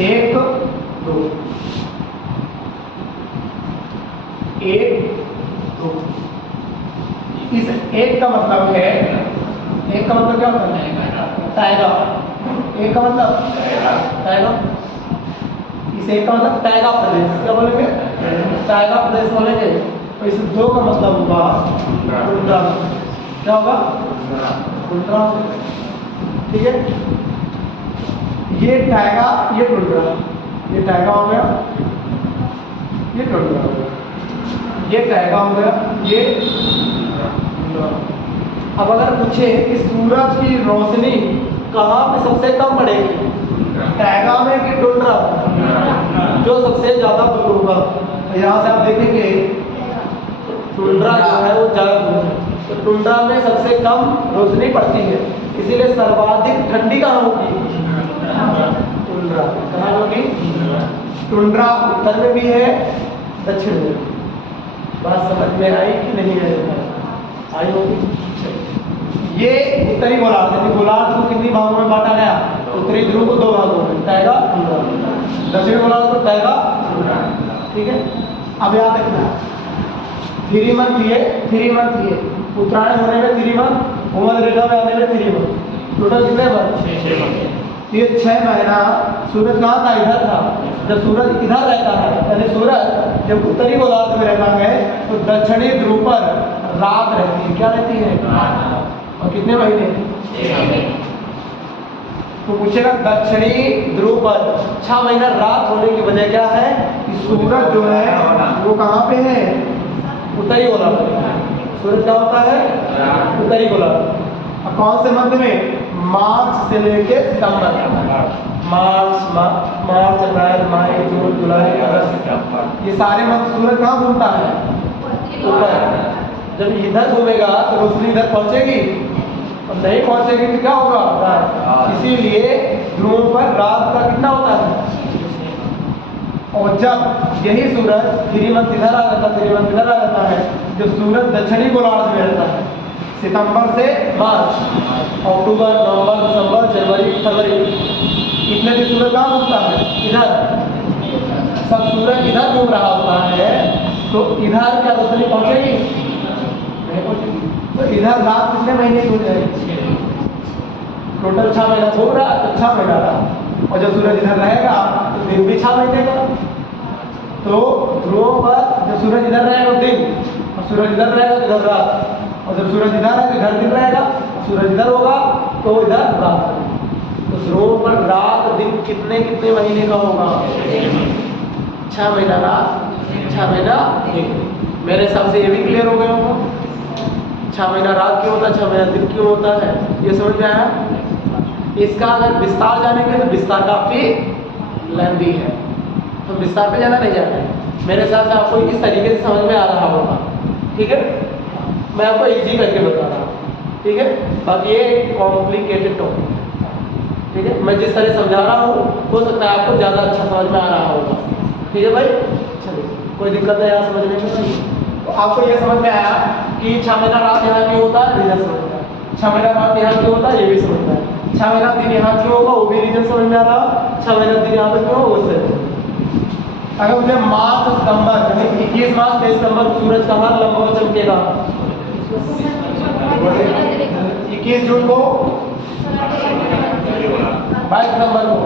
1 2, 1 2। इस एक का मतलब है, एक का मतलब क्या होता है? टाइगा। एक का मतलब टाइगा। इस एक का मतलब टाइगा प्रदेश, क्या बोलेंगे? टाइगा प्रदेश बोलेंगे। और इस दो का मतलब होगा टुंड्रा। क्या होगा? टुंड्रा। ठीक है, ये टाइगा, ये टुंड्रा, ये टाइगा हो गया, ये टुंड्रा हो गया, ये टाइगा हो गया, ये टुंड्रा। अब अगर पूछे कि सूरज की रोशनी कहाँ पे सबसे कम पड़ेगी, टाइगा में कि टुंड्रा? जो सबसे ज्यादा दूर होगा। यहाँ से आप देखेंगे टुंड्रा जो है वो ज्यादा दूर है, तो टुंड्रा में सबसे कम रोशनी पड़ती है, इसीलिए सर्वाधिक ठंडी कहाँ होगी? टुंड्रा। कहाँ होगी? टुंड्रा उत्तर में भी है, दक्षिण में भी। बात समझ में आई कि नहीं आई होगी? ये उत्तरी गोलार्ध यानी गोलार्ध को कितनी भागों में बांटा गया? उत्तरी ध्रुव को 2 भागों में, टाइगा टुंड्रा। दक्षिण गोलार्ध को टाइगा टुंड्रा। ठीक है, अब याद रखना 3 मंथ ये, 3 मंथ ये, उत्तरायण होने में 3 मंथ, भूमध्य रेखा में आने में 3 मंथ, टोटल कितने मंथ? 6 मंथ। ये 6 महीना सूरज कहाँ था? इधर था। जब सूरज इधर रहता है यानी सूरज जब उत्तरी गोलार्ध में रहता है तो दक्षिणी ध्रुव पर रात रहती है। क्या रहती है? और कितने महीने? 6 महीने। तो पूछेगा दक्षिणी ध्रुव पर 6 महीना रात होने की वजह क्या है? कि सूरज जो है वो कहाँ पे है? उत्तरी गोलार्ध में। सूरज क्या होता है? उत्तरी गोलार्ध। अब कौन से मंथ में? मार्च से लेके सितंबर। मार्च अप्रैल मई जून जुलाई अगस्त, ये सारे मंथ सूरज कहाँ घूमता है? ऊपर। जब इधर घूमेगा तो रोशनी इधर पहुंचेगी और नहीं पहुंचेगी तो क्या होगा? रात। इसीलिए ध्रुवों पर रात का कितना होता है? और जब यही सूरज 3 मंथ इधर आ जाता है, 3 मंथ इधर आ जाता है, जब सूरज दक्षिणी गोलार्ध में रहता है सितंबर से मार्च, अक्टूबर, नवंबर, दिसंबर, जनवरी, फरवरी, इतने दिन सूरज कहाँ घूमता है? इधर। सब सूरज इधर घूम रहा होता है तो इधर क्या रोशनी पहुंचेगी? नहीं पहुंचेगी। तो इधर रात कितने महीने की हो जाएगी? टोटल 6 महीना घूम रहा तो 6 महीना रहा, और जब सूरज इधर रहेगा तो दिन भी 6 महीने का। तो ध्रुवों पर जब सूरज इधर रहेगा दिन, और सूरज इधर रहेगा तो इधर रात, और जब सूरज इधर है तो इधर दिन रहेगा, सूरज इधर होगा तो इधर रात। तो ध्रुवों पर रात दिन कितने कितने महीने का होगा? 6 महीना रात, 6 महीना दिन। मेरे हिसाब से ये भी क्लियर हो गया होगा। 6 महीना रात क्यों होता है, 6 महीना दिन क्यों होता है, ये समझ में आया? इसका अगर विस्तार जानेंगे तो विस्तार काफी लंबी है, तो विस्तार पे ज़्यादा नहीं जाना है। मेरे हिसाब से आपको इस तरीके से समझ में आ रहा होगा। ठीक है, मैं आपको इजी करके बता रहा हूँ। ठीक है, बाकी ये कॉम्प्लिकेटेड टॉपिक है। ठीक है, मैं जिस तरह समझा रहा हूँ हो सकता है आपको ज़्यादा अच्छा समझ में आ रहा होगा। ठीक है भाई, चलिए कोई दिक्कत है यहाँ समझने में? तो आपको ये समझ में आया कि 6 महीना रात यहाँ क्यों होता है, 6 महीना रात यहाँ क्यों होता है, ये भी समझना है। 6 महीना दिन यहाँ क्यों होगा वो भी रीजन समझ में आ रहा। 6 महीना दिन यहाँ पे क्यों होगा उससे। अगर मुझे मार्च और सितंबर यानी 21 मार्च 23 सितंबर सूरज कहाँ लंबवत चमकेगा। 21 जून को 22 सितंबर को।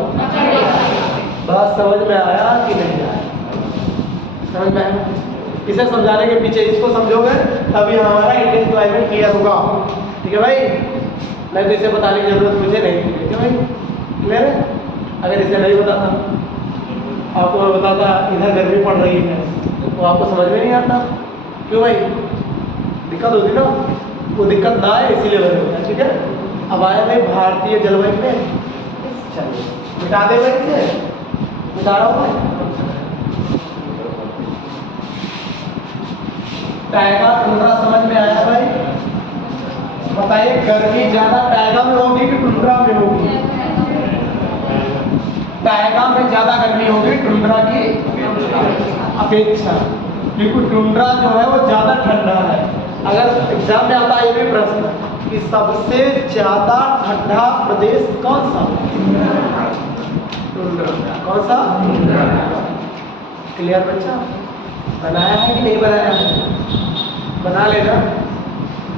बात समझ में आया कि नहीं आया। समझ में आया। इसे समझाने के पीछे इसको समझोगे तभी हमारा इंडियन क्लाइमेट क्लियर होगा। ठीक है भाई, नहीं तो इसे बताने की जरूरत मुझे नहीं थी। ठीक है भाई, क्लियर है। अगर इसे नहीं बताता आपको मैं बताता इधर गर्मी पड़ रही है तो आपको समझ में नहीं आता। क्यों भाई, दिक्कत होती ना, वो दिक्कत ना आए इसीलिए बने होता है। ठीक है, अब आया भाई भारतीय जलवायु में। चलिए मिटा दे भाई, इसे मिटा रहा हूँ भाई। टाइगा टुंड्रा समझ में आया भाई। बताइए गर्मी ज्यादा टाइगा में होगी कि टुंड्रा में होगी। टाइगा में ज्यादा गर्मी होगी टुंड्रा की अपेक्षा, क्योंकि टुंड्रा जो है वो ज्यादा ठंडा है। अगर एग्जाम में आता है ये भी प्रश्न कि सबसे ज्यादा ठंडा प्रदेश कौन सा। टुंड्रा। कौन सा। क्लियर बच्चा, बनाया है कि नहीं बनाया है, बना लेना।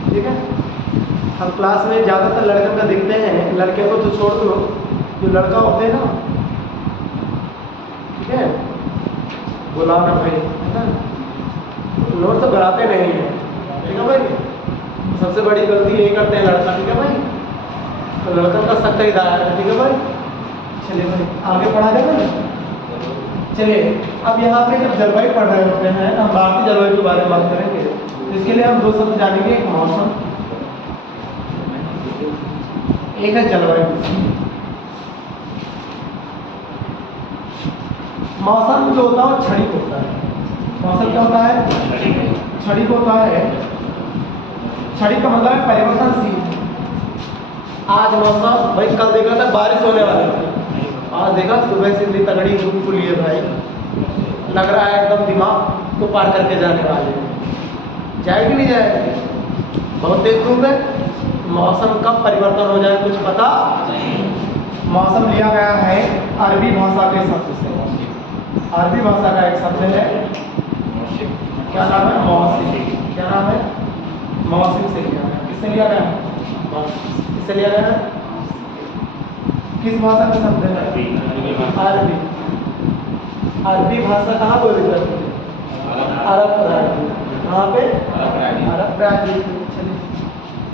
ठीक है, हम क्लास में ज़्यादातर लड़के का दिखते हैं, लड़के को तो छोड़ दो, जो लड़का होते हैं ना, ठीक है, बुलाना भाई, है ना, नोट तो बनाते नहीं हैं। ठीक है भाई, सबसे बड़ी गलती यही करते हैं लड़का। ठीक है भाई, तो लड़का का सख्त हिदायत है। ठीक है भाई, चलिए भाई आगे पढ़ा जाएगा। चलिए अब यहाँ पे जब जलवायु पढ़ रहे होते हैं हम भारतीय जलवायु के बारे में बात करेंगे। तो इसके लिए हम दो शब्द जानेंगे, एक मौसम, एक है जलवायु। मौसम जो होता है वो क्षणिक होता है। मौसम क्या होता है, क्षणिक होता है। क्षणिक का मतलब है परिवर्तनशील। आज मौसम भाई, कल देखा था बारिश होने वाली थी, आज देखा सुबह से इतनी तगड़ी धूप खुली है भाई, लग रहा है एकदम दिमाग को पार करके जाने वाले हैं। जाएगी नहीं जाएगी, बहुत तेज धूप है। मौसम कब परिवर्तन हो जाए कुछ पता नहीं। मौसम लिया गया है अरबी भाषा के शब्द से। अरबी भाषा का एक शब्द है, क्या नाम है, मौसम। क्या नाम है, मौसम से लिया गया। किससे लिया गया, किससे लिया गया, किस भाषा का शब्द है, अरबी। अरबी भाषा कहाँ बोली जाती है, अरब प्रायद्वीप। कहाँ पे, अरब प्रायद्वीप।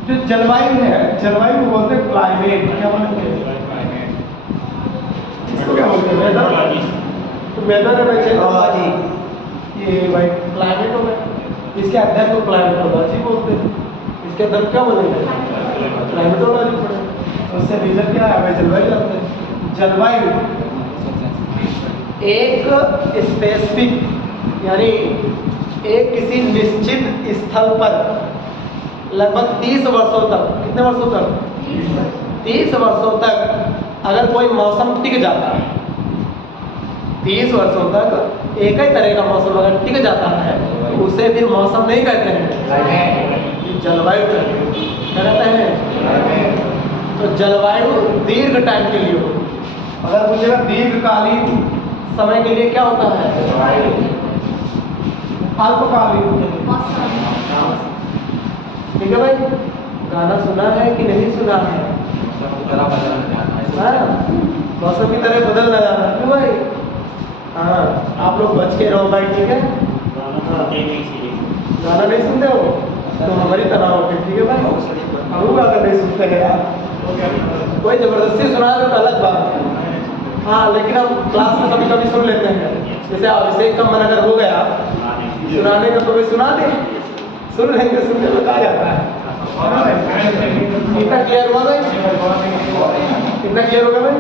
जो जलवायु है, जलवायु को बोलते हैं क्लाइमेट। क्या बोलते हैं, इसको क्या बोलते हैं, वेदर। तो वेदर है भाई, ये भाई क्लाइमेट हो गया। इसके अध्ययन को क्लाइमेटोलॉजी बोलते हैं। इसके अध्ययन क्या बोलेंगे, क्लाइमेटोलॉजी पढ़े। उससे रीजन क्या है भाई, जलवायु जानते हैं। जलवायु एक स्पेसिफिक यानी एक किसी निश्चित स्थल पर लगभग 30 वर्षों तक, कितने वर्षों तक, 30 वर्षों तक अगर कोई मौसम टिक जाता है, 30 वर्षों तक एक ही तरह का मौसम अगर टिक जाता है तो उसे फिर मौसम नहीं कहते हैं, जलवायु कहते हैं। क्या कहते हैं, तो जलवायु दीर्घ टाइम के लिए हो। अगर पूछेगा दीर्घकालीन समय के लिए क्या होता है, अल्पकालीन। ठीक है भाई, गाना सुना है कि नहीं सुना है, मौसम की तरह बदल ना जाना। क्यों भाई, हाँ आप लोग बच के रहो भाई। ठीक है, गाना नहीं सुनते हो तो हमारी तरह हो। ठीक है भाई, हम अगर नहीं सुनते हैं यार, कोई जबरदस्ती सुना दे तो अलग बात है। हाँ लेकिन हम क्लास में कभी कभी सुन लेते हैं, जैसे अभिषेक का मन अगर हो गया सुनाने का तो वे सुना दे, सुन लेंगे, सुनने में कहा जाता है। इतना क्लियर हुआ भाई, इतना क्लियर हो गया भाई।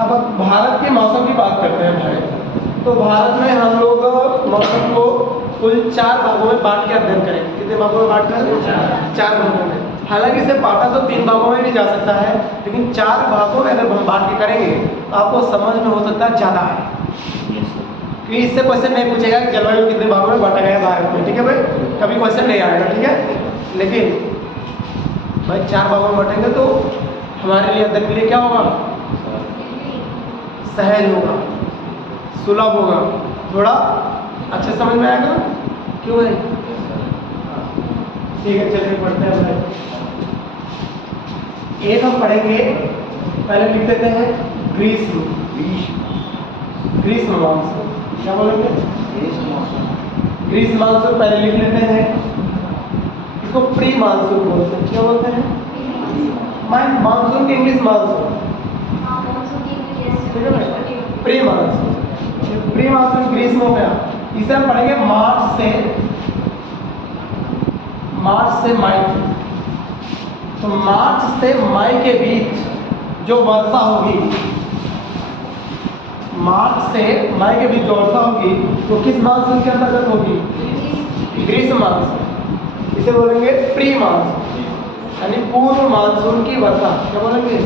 अब भारत के मौसम की बात करते हैं भाई। तो भारत में हम लोग मौसम को कुल 4 भागों में बांट के अध्ययन करेंगे। कितने भागों में बांट कर, 4 भागों में। हालांकि इसे बांटा तो 3 भागों में भी जा सकता है, लेकिन 4 भागों में अगर हम बांट के करेंगे तो आपको समझ में हो सकता है ज़्यादा है। कि इससे क्वेश्चन नहीं पूछेगा कि जलवायु कितने भागों में बांटा गया है भारत में, ठीक है भाई, कभी क्वेश्चन नहीं आएगा, ठीक है। लेकिन भाई 4 भागों में बांटेंगे तो हमारे लिए अध्ययन के लिए क्या होगा, सहज होगा, सुलभ होगा, थोड़ा अच्छे समझ में आएगा, क्यों भाई? ठीक है, चलिए पढ़ते हैं भाई। एक हम पढ़ेंगे, पहले लिख देते हैं ग्रीष्म मानसून। क्या बोलेंगे? ग्रीष्म मानसून पहले लिख लेते हैं। इसको प्री मानसून बोलते हैं। क्या बोलते हैं? मानसून की English monsoon, pre monsoon. Pre monsoon ग्रीष्म हो गया। इसे हम पढ़ेंगे मार्च से मई। तो मार्च से मई के बीच जो वर्षा होगी, मार्च से मई के बीच जो वर्षा होगी वो किस मानसून के अंतर्गत होगी? ग्रीष्म मानसून। इसे बोलेंगे प्री मानसून, यानी पूर्व मानसून की वर्षा। क्या बोलेंगे?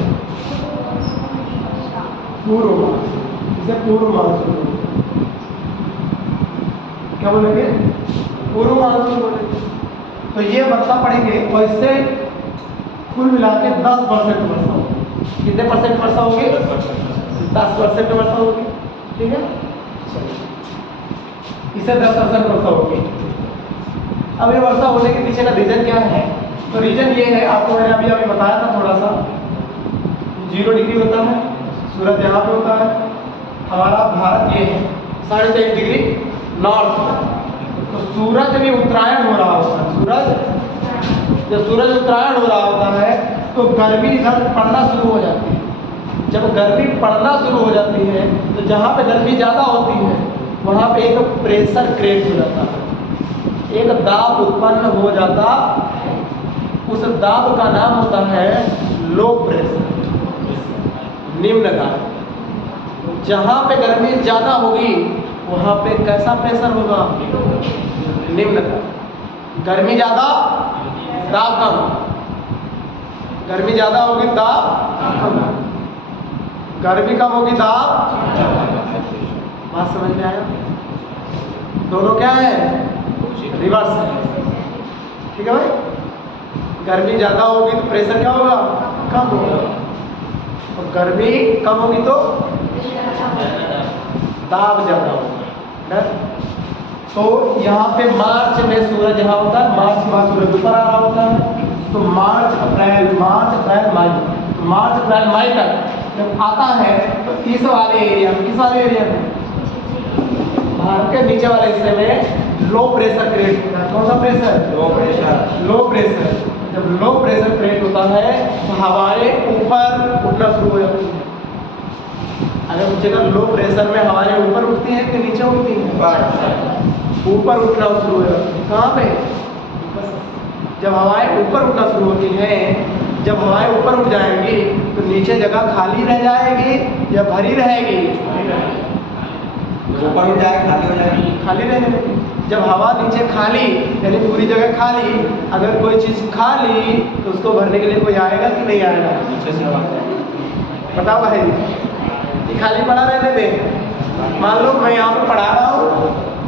पूर्व मानसून। इसे पूर्व मानसून बोलेंगे। क्या बोलेंगे? पूर्व मानसून बोलेंगे। तो ये वर्षा पढ़ेंगे और इससे कुल मिला के 10% वर्षा होगी। कितने परसेंट वर्षा होगी? 10% वर्षा होगी, ठीक है। इसे 10% वर्षा होगी। अब ये वर्षा होने के पीछे का रीजन क्या है? तो रीजन ये है, आपको मैंने अभी बताया था थोड़ा सा, 0 डिग्री होता है, सूरज यहाँ पे होता है, हमारा भारत ये है 23.5 डिग्री नॉर्थ। तो सूरज भी उत्तरायण हो रहा होता है। जब सूरज उत्तरायण हो रहा होता है तो गर्मी इधर पड़ना शुरू हो जाती है। जब गर्मी पड़ना शुरू हो जाती है तो जहाँ पे गर्मी ज़्यादा होती है वहाँ पे एक प्रेशर क्रिएट हो जाता है, एक दाब उत्पन्न हो जाता है। उस दाब का नाम होता है लो प्रेशर, निम्न दाब। जहाँ पे गर्मी ज़्यादा होगी वहाँ पे कैसा प्रेशर होगा? निम्न दाब। गर्मी ज़्यादा, दाब कम। गर्मी ज़्यादा होगी, दाब कम। गर्मी कम होगी, दाब। बात समझ में आया? दोनों क्या है? रिवर्स है, ठीक है भाई। गर्मी ज़्यादा होगी तो प्रेशर क्या होगा? कम होगा। और गर्मी कम होगी तो दाब ज़्यादा होगा। तो यहाँ पे मार्च में सूरज यहाँ होता है, मार्च के बाद सूरज ऊपर आ रहा होता है। तो मार्च अप्रैल मई, मार्च अप्रैल मई तक जब आता है तो इस वाले एरिया में, किस वाले एरिया में? भारत के नीचे वाले हिस्से में लो प्रेशर क्रिएट होता है। कौन सा प्रेशर? Low pressure. जब लो प्रेशर क्रिएट होता है तो हवाएं ऊपर उठना शुरू हो जाती है। अगर पूछेगा लो प्रेशर में हवाएं ऊपर उठती हैं कि नीचे उठती हैं? ऊपर उठना शुरू हो जाती है। कहाँ पे? जब हवाएं ऊपर उठना शुरू होती हैं, जब हवाएं ऊपर उठ जाएंगी तो नीचे जगह खाली रह जाएगी या भरी रहेगी? ऊपर उठ जाएगी, खाली हो जाएगी। खाली रहने लगी। जब हवा नीचे खाली, यानी पूरी जगह खाली, अगर कोई चीज़ खाली तो उसको भरने के लिए कोई आएगा कि नहीं आएगा? नीचे से हवा बताओ भाई, खाली पड़ा रहने दे। मान लो मैं यहाँ पर पढ़ा रहा हूँ,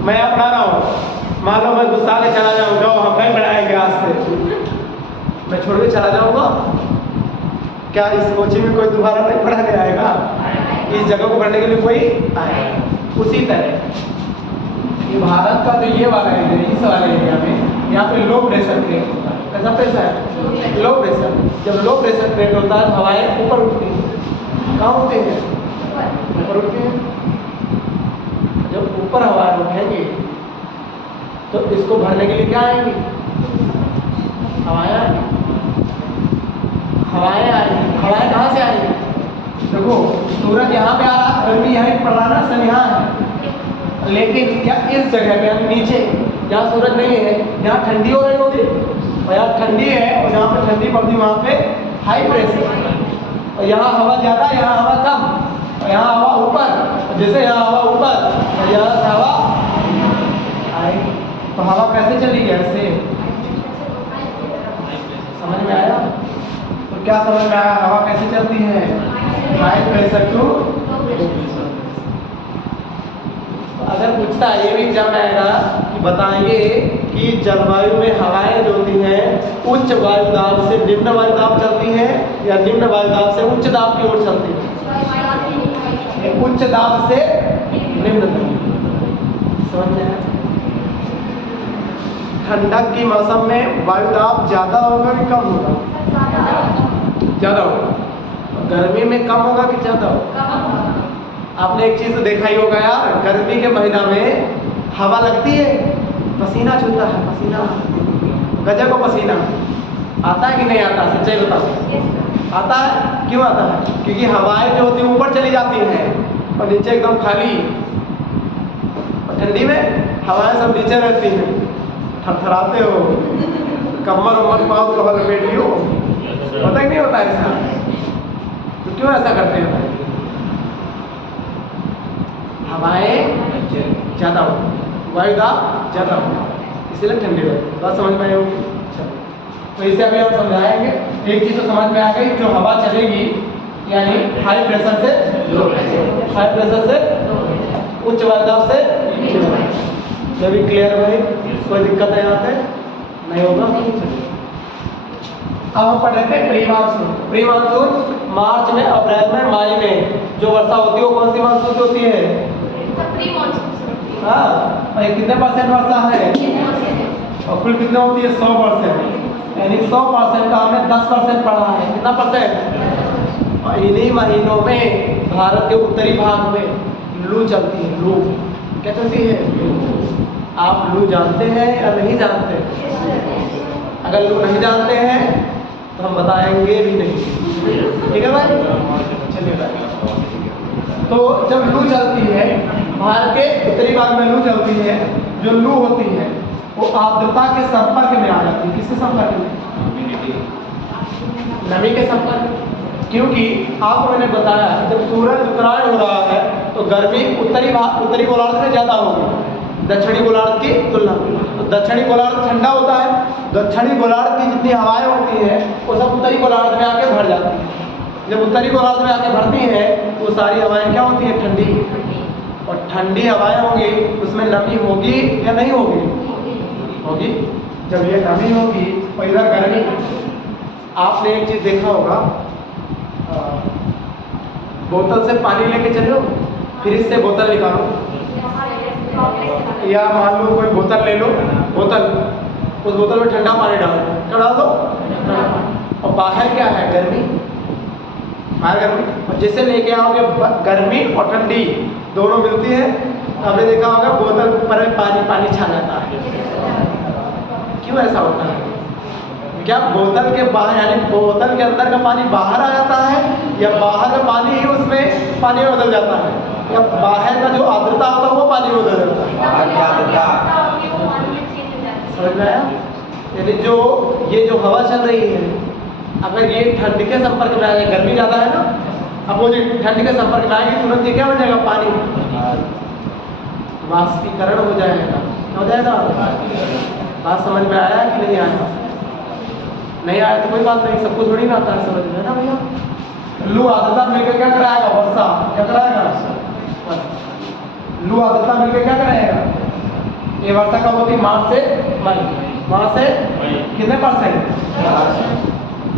मैं यहाँ पढ़ा रहा हूँ, मान लो मैं गुस्सा के चला जाऊँ, जाओ हम नहीं पढ़ाएंगे आज से, मैं छोड़ के चला जाऊँगा, क्या इस कोचिंग में कोई दोबारा नहीं पढ़ाने आएगा? इस जगह को पढ़ने के लिए कोई आएगा? उसी तरह ये भारत का जो ये वाला एरिया, इस वाले एरिया में यहाँ पे लो प्रेशर क्रिएट होता है। कैसा प्रेशर है? Low pressure. जब लो प्रेशर क्रिएट होता है तो हवाएं ऊपर उठती हैं। कहाँ उठती हैं? ऊपर उठती हैं। जब ऊपर हवाएं उठेंगी तो इसको भरने के लिए क्या आएंगी? हवाएं आएंगी। हवाएं आएंगी। हवाएं कहाँ से आएंगी? देखो सूरज यहाँ पे आ रहा, गर्मी यहाँ पड़ रहा ना, सब यहाँ है, लेकिन क्या इस जगह पे यानी नीचे जहाँ सूरज नहीं है यहाँ ठंडी हो रही होगी, और यहाँ ठंडी है और जहाँ पे ठंडी पड़ती है वहाँ पे हाई प्रेशर, और यहाँ हवा ज़्यादा, यहाँ हवा कम, और यहाँ हवा ऊपर, जैसे यहाँ हवा ऊपर और यहाँ से हवा आएगी। तो हवा कैसे चली? ऐसे। समझ में आया? तो क्या समझ में आया? हवा कैसे चलती है? High pressure to. अक्सर पूछता है, ये भी एग्जाम में आएगा कि बताएंगे कि जलवायु में हवाएं जो होती हैं उच्च वायु दाब से निम्न वायु दाब चलती हैं या निम्न वायु दाब से उच्च दाब की ओर चलती है? उच्च दाब से निम्न दाब। समझ में आया? ठंडक की मौसम में वायु दाब ज्यादा होगा कि कम होगा? ज्यादा होगा। गर्मी में कम होगा कि ज्यादा होगा? आपने एक चीज तो देखा ही होगा यार, गर्मी के महीना में हवा लगती है, पसीना छूता है, पसीना गजब का पसीना आता है कि नहीं आता? सच्चाई बताओ। आता है। क्यों आता है? क्योंकि हवाएं जो होती है ऊपर चली जाती हैं और नीचे एकदम खाली। और ठंडी में हवाएं सब नीचे रहती हैं, थरथराते हो, कमर उमर पाओ तो हवा लपेट लियो, पता ही नहीं होता ऐसा। तो क्यों ऐसा करते हैं? हवाएं ज़्यादा हो, वायु दाब ज़्यादा हो, इसलिए ठंडी लगती है। बात समझ में आई होगी? तो इसे अभी हम समझाएंगे। एक चीज़ तो समझ में आ गई, जो हवा चलेगी यानी हाई प्रेशर से लो प्रेशर, हाई प्रेशर से उच्च वायु दाब से नीचे वायु। ये भी क्लियर भाई? कोई दिक्कत है यहाँ पे? नहीं होगा? अब हम पढ़ रहे थे प्री मानसून। प्री मानसून मार्च में, अप्रैल में, मई में जो वर्षा होती है वो कौन सी मानसून की होती है? हाँ, और ये कितने % वर्षा है? और कुल कितने होती है? 100%। यानी 100% का हमने 10% पढ़ा है। कितना %? और इन्हीं महीनों में भारत के उत्तरी भाग में लू चलती है। लू क्या चलती है? आप लू जानते हैं या नहीं जानते? अगर लू नहीं जानते हैं तो हम बताएंगे भी नहीं। ठीक है भाई? चलिए भाई। तो जब लू चलती है, भारत के उत्तरी भाग में लू चलती है, जो लू होती है वो आर्द्रता के संपर्क में आ जाती है। किसके संपर्क में? नमी के संपर्क। क्योंकि आपको मैंने बताया जब सूरज उत्तरायण हो रहा है तो गर्मी उत्तरी गोलार्ध में ज़्यादा होगी दक्षिणी गोलार्ध की तुलना में। तो दक्षिणी गोलार्ध ठंडा होता है, दक्षिणी गोलार्ध की जितनी हवाएं होती हैं वो सब उत्तरी गोलार्ध में आके भर जाती हैं। जब उत्तरी गोलार्ध में आके भरती हैं तो सारी हवाएं क्या होती हैं? ठंडी। और ठंडी हवाएं होंगी, उसमें नमी होगी या नहीं होगी? होगी। जब ये नमी होगी और इधर गर्मी, आपने एक चीज़ देखा होगा, बोतल से पानी लेके चलो, फ्रिज से बोतल निकालो, या मान लो कोई बोतल ले लो, बोतल, उस बोतल में ठंडा पानी डालो, क्या डाल दो? ठंडा पानी। और बाहर क्या है? गर्मी। बाहर गर्मी, और जैसे लेके आओगे गर्मी और ठंडी दोनों मिलती है, आपने देखा होगा बोतल पर पानी छा जाता है। क्यों ऐसा होता है? क्या बोतल के बाहर यानी बोतल के अंदर का पानी बाहर आ जाता है या बाहर का पानी ही उसमें पानी में बदल जाता है, या बाहर का जो आर्द्रता होता है वो पानी में बदल जाता है? बाहर की आर्द्रता। समझ में आया? यानी जो ये जो हवा चल रही है, अगर ये ठंड के संपर्क में आ जाए, गर्मी ज़्यादा है ना, अब वो जो ठंड के संपर्क में आएगी तुरंत ये क्या हो जाएगा? पानी वाष्पीकरण हो जाएगा। क्या हो जाएगा? बात समझ में आया कि नहीं आया? नहीं आया तो कोई बात नहीं, सबको थोड़ी ना आता है समझ में, ना भैया? लू आर्द्रता मिलकर क्या कराएगा? वर्षा। क्या कराएगा? लू आर्द्रता मिलकर क्या कराएगा? ये वर्षा कब होती? मार्च से मई। मार्च से कितने %?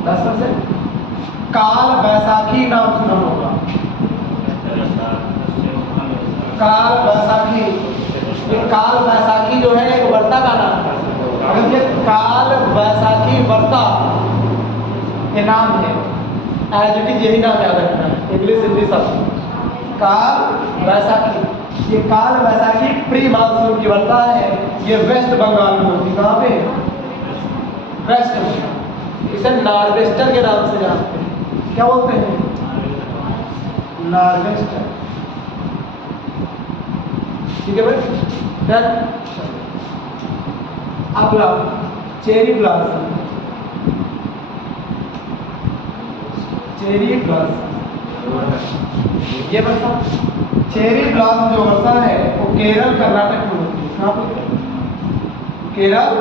10%। काल बैसाखी नाम सुना होगा? काल बैसाखी। ये काल बैसाखी जो है एक वर्षा का नाम है। अगर ये काल बैसाखी वर्षा ये नाम है, एज इट इज यही नाम याद रखना है, इंग्लिश हिंदी सब। काल बैसाखी, ये काल बैसाखी प्री मानसून की वर्षा है। ये वेस्ट बंगाल में होती। कहाँ पे? वेस्ट बंगाल। इसे नॉर्वेस्टर के नाम से जानते हैं। क्या बोलते हैं? नॉर्वेस्टर। ठीक है भाई? अगला चेरी ब्लॉसम। चेरी ब्लॉसम ये वर्षा, चेरी ब्लॉसम जो वर्षा है वो केरल कर्नाटक में होती है। कहाँ पर? केरल।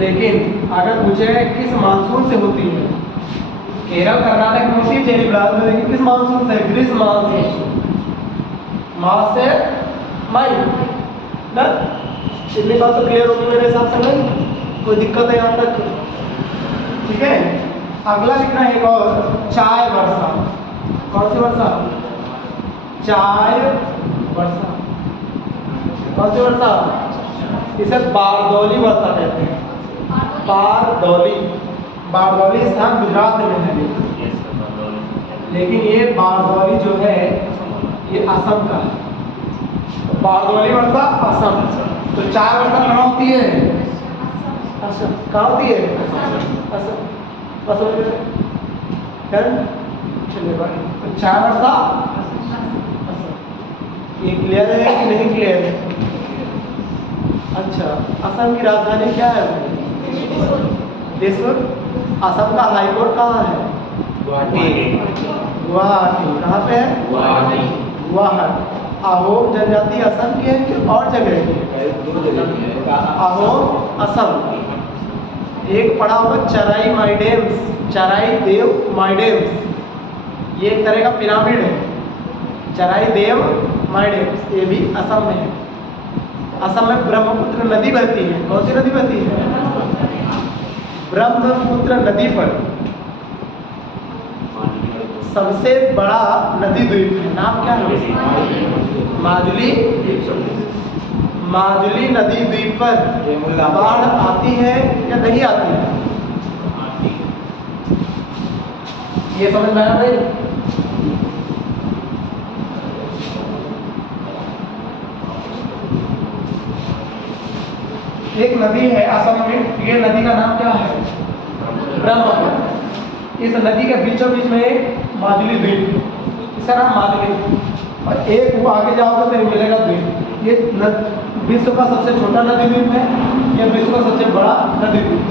लेकिन अगर पूछे किस मानसून से होती है? केरल कर्नाटक में होती है चेरी ब्लॉसम, लेकिन किस मानसून से? ग्रीष्म मानसून। मास है माइंड ना। इतनी बात तो क्लियर होगी मेरे हिसाब से, नहीं कोई दिक्कत है यहाँ तक? ठीक है, अगला लिखना है एक और, चाय वर्षा। कौन सी वर्षा? चाय वर्षा। कौन सी वर्षा? इसे बारदौली वर्षा कहते हैं। बारदौली, बारदौली स्थान गुजरात में है, लेकिन ये बारदौली जो है ये असम का है। तो बारदौली वर्षा असम। तो चाय वर्षा कहाँ होती है? असम। कहाँ होती है? असम। असम है। चलिए भाई, तो चाय वर्षा असम। ये क्लियर है कि नहीं क्लियर है? अच्छा, असम की राजधानी क्या है? दिसपुर। असम का हाई कोर्ट कहाँ है? गुवाहाटी। गुवाहाटी। कहाँ पे है? गुवाहाटी। गुवाहाटी। अहोम जनजाति असम की है कि और जगह की है? अहोम असम। एक पढ़ा हुआ चराई माइडेम्स, चराई देव माइडेम्स, ये एक तरह का पिरामिड है। चराई देव माइडेम्स, ये भी असम में है। असम में ब्रह्मपुत्र नदी बहती है। कौन सी नदी बहती है? ब्रह्मपुत्र नदी पर सबसे बड़ा नदी द्वीप है, नाम क्या है? माजुली। माजुली नदी द्वीप पर बाढ़ आती है या नहीं आती है? ये समझ में आया भाई? एक नदी है असम में, ये नदी का नाम क्या है? ब्रह्मपुत्र। इस नदी के बीचों बीच में माजुली द्वीप, इसका नाम माजुली। और एक वो आगे जाओगे तो मिलेगा द्वीप। ये विश्व का सबसे छोटा नदी द्वीप है, यह विश्व का सबसे बड़ा नदी द्वीप।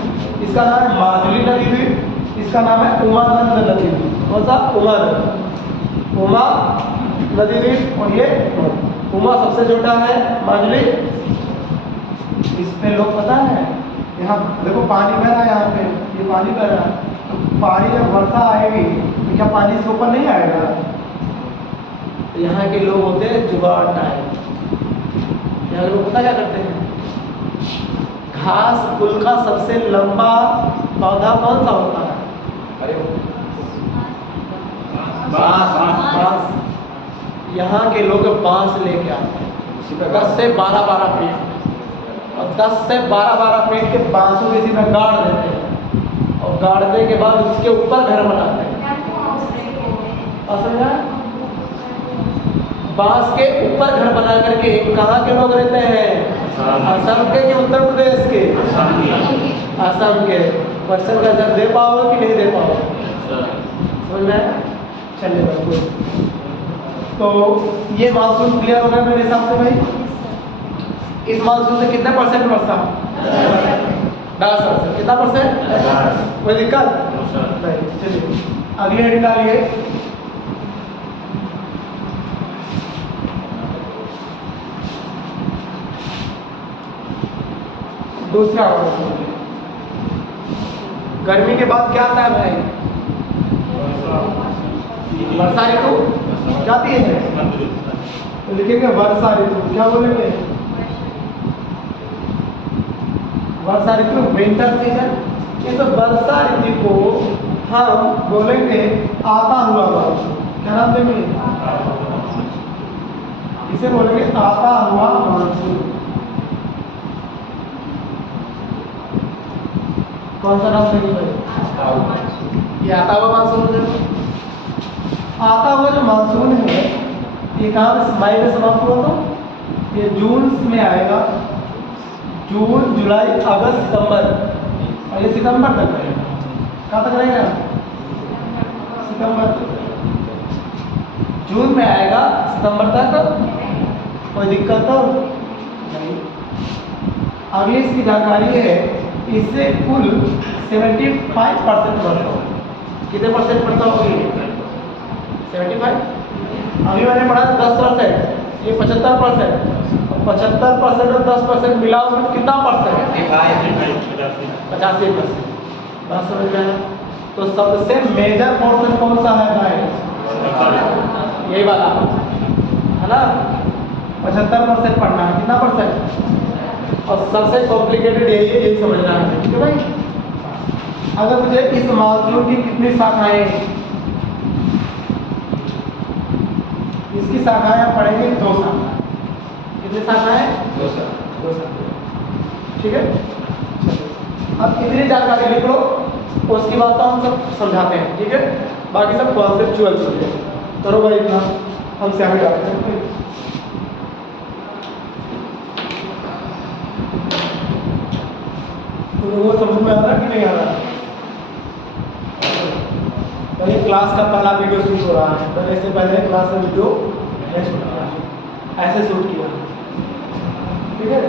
इसका नाम है माजुली नदी द्वीप। इसका नाम है उमानंद नदी द्वीप। कौन सा? उमानंद। उमा नदी द्वीप। और ये उमा सबसे छोटा है, माजुली। इस पे लोग पता है, यहाँ देखो पानी बह रहा है, यहाँ पे ये पानी बह रहा है। तो पानी जब वर्षा आएगी तो क्या पानी इसके ऊपर नहीं आएगा? तो यहाँ के लोग होते हैं जुगाड़ टाइप। यहाँ के लोग पता क्या करते हैं? घास कुल का सबसे लंबा पौधा कौन सा होता है? अरे बांस। यहाँ के लोग बांस लेके आते हैं 10 से 12 फीट, और 10 से 12 फीट के बांसों के सीधा गाड़ देते हैं, और गाड़ने के बाद उसके ऊपर घर बनाते हैं। समझा? बांस के ऊपर घर बना करके कहाँ के लोग रहते हैं? असम के कि उत्तर प्रदेश के? असम के। क्वेश्चन का आंसर दे पाओगे कि नहीं दे पाओगे? समझ में आया? चलिए बिल्कुल। तो ये मानसून क्लियर हो गया मेरे हिसाब से भाई। इस मानसून से कितने परसेंट वर्षा? 10%। कितना परसेंट? कोई दिक्कत नहीं। चलिए अगली हेडिंग डालिए। दूसरा गर्मी के बाद क्या आता है भाई? वर्षा ऋतु क्या आती है? तो लिखेंगे वर्षा ऋतु। क्या बोलेंगे? वर्षा ऋतु, विंटर सीजन। इस वर्षा ऋतु को हम बोलेंगे आता हुआ मानसून। क्या नाम देंगे? इसे बोलेंगे आता हुआ मानसून। कौन सा नाम देंगे भाई? ये आता हुआ मानसून। आता हुआ जो मानसून है ये कहाँ मई में समाप्त हुआ? तो ये जून में आएगा। जून, जुलाई, अगस्त, सितंबर, और ये सितंबर तक रहेगा। कहाँ तक रहेगा? सितंबर तक। जून में आएगा, सितंबर तक। कोई दिक्कत तो नहीं। अगली इसकी जानकारी है, इससे कुल 75% वर्षा होगी। कितने परसेंट वर्षा होगी? 75। अभी मैंने पढ़ा 10%, ये 75%। 75% और 10% मिलाओ तो कितना परसेंट? 85%। बात समझ में आया? तो सबसे मेजर पोर्शन कौन सा है भाई? यही वाला है ना 75% पढ़ना है, कितना %? और सबसे कॉम्प्लिकेटेड यही है, यही समझना है, ठीक है भाई। अगर मुझे इस मानसून की कितनी शाखाएं, इसकी शाखाएं आप पढ़ेंगे 2 शाखा, कितनी शाखाएं? 2 शाखा, ठीक है। अब इतनी जानकारी लिख लो, उसके बाद तो हम सब समझाते हैं, ठीक है। बाकी सब कॉन्सेप्चुअल चीजें करो भाई, इतना हमसे आगे आते हैं। तो वो समझ में आ रहा कि नहीं आ रहा? तो ये क्लास का पहला वीडियो शूट हो रहा है, पहले से पहले क्लास में वीडियो नहीं शूट किया, ऐसे शूट किया, ठीक है।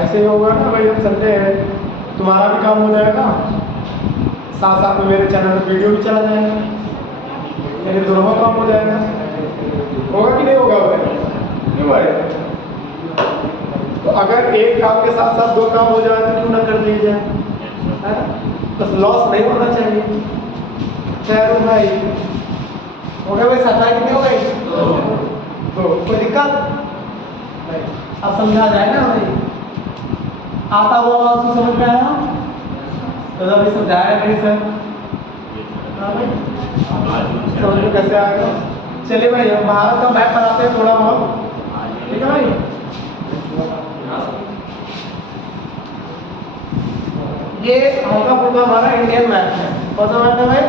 ऐसे ही होगा ना भाई, हम चलते हैं, तुम्हारा भी काम हो जाएगा, साथ साथ में मेरे चैनल में वीडियो भी चला जाएगा, मेरे दोनों का काम हो जाएगा। होगा कि नहीं होगा भाई? क्यों भाई? तो अगर एक काम के साथ साथ 2 काम हो जाए तो क्यों ना कर लिए जाए, है ना? बस लॉस नहीं होना चाहिए। खैर भाई, हो गया भाई, शाखाएं कितनी हो गई? 2। कोई दिक्कत नहीं? अब समझा जाए ना भाई, आता हुआ आपको समझ में आया? तो अभी समझाया नहीं सर, हाँ भाई समझ में कैसे आएगा? चलिए भाई, हम भारत का मैप बनाते हैं थोड़ा बहुत, ठीक है भाई। ये हल्का फुल्का हमारा इंडियन मैप है, कौन सा मैप है भाई?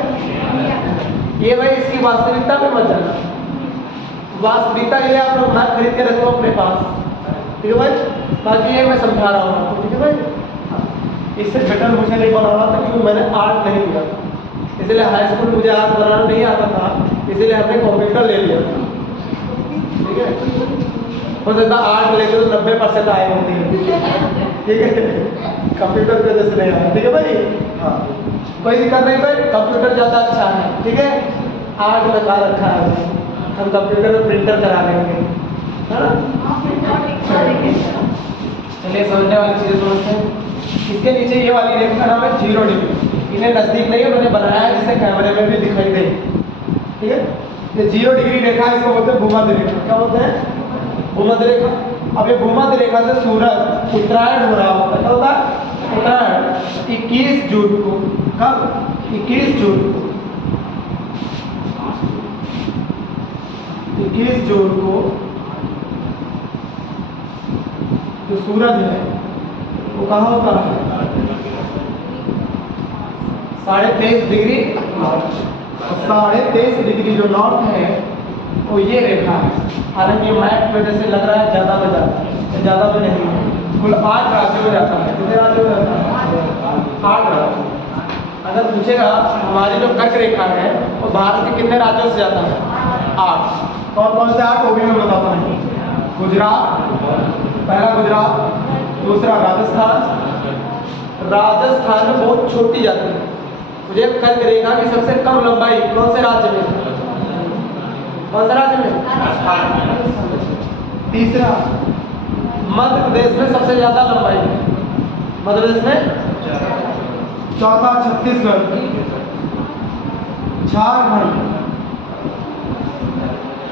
ये भाई, इसकी वास्तविकता पे मत जाना, वास्तविकता के लिए आप लोग मैप खरीद के रखो अपने पास, ठीक है भाई। बाकी ये मैं समझा रहा हूँ आपको, ठीक है भाई। इससे बेटर मुझे नहीं बनाना था, क्योंकि मैंने आर्ट नहीं लिया था, इसलिए हाई स्कूल में मुझे आर्ट बनाना नहीं आता था, इसलिए हमने कंप्यूटर ले लिया था, ठीक है। हो सकता आर्ट लेके तो 90% आए होती है, ठीक है, कंप्यूटर की वजह से नहीं आया, ठीक है भाई। हाँ, कोई दिक्कत नहीं भाई, कंप्यूटर ज़्यादा अच्छा है, ठीक है। आर्ट लगा रखा है, हम कंप्यूटर में प्रिंटर करा लेंगे, है ना। चलिए समझने वाली चीज़ें समझते हैं। इसके नीचे ये वाली रेखा का नाम है 0 डिग्री, इन्हें नज़दीक नहीं है, मैंने बनाया है जिससे कैमरे में भी दिखाई दे, ठीक है। ये 0 डिग्री रेखा, इसको बोलते हैं भूमध्य रेखा। क्या बोलते हैं? भूमध्य रेखा। अब ये भूमध्य रेखा से सूरज उत्तरायण हो रहा होता है, क्या होता है? उत्तरायण 21 जून को, कब? 21 जून को, 21 जून को जो सूरज है वो कहाँ होता है? 23.5 डिग्री नॉर्थ। 23.5 डिग्री जो नॉर्थ है वो ये रेखा है। हालांकि मैप की वजह से लग रहा है ज़्यादा में जाता है, ज़्यादा में नहीं है, कुल 8 राज्यों में जाता है। कितने राज्यों में जाता है? 8 राज्यों। अगर पूछेगा हमारी जो कर्क रेखा है वो भारत के कितने राज्यों से जाता है? 8। कौन कौन से 8 वो भी मैं बताता हूँ। गुजरात, पहला गुजरात, दूसरा राजस्थान। राजस्थान में बहुत छोटी जाती है। मुझे कर्क रेखा की सबसे कम लंबाई कौन से राज्य में? कौन सा राज्य में? तीसरा मध्य प्रदेश में सबसे ज्यादा लंबाई है, मध्य प्रदेश में। चौथा छत्तीसगढ़,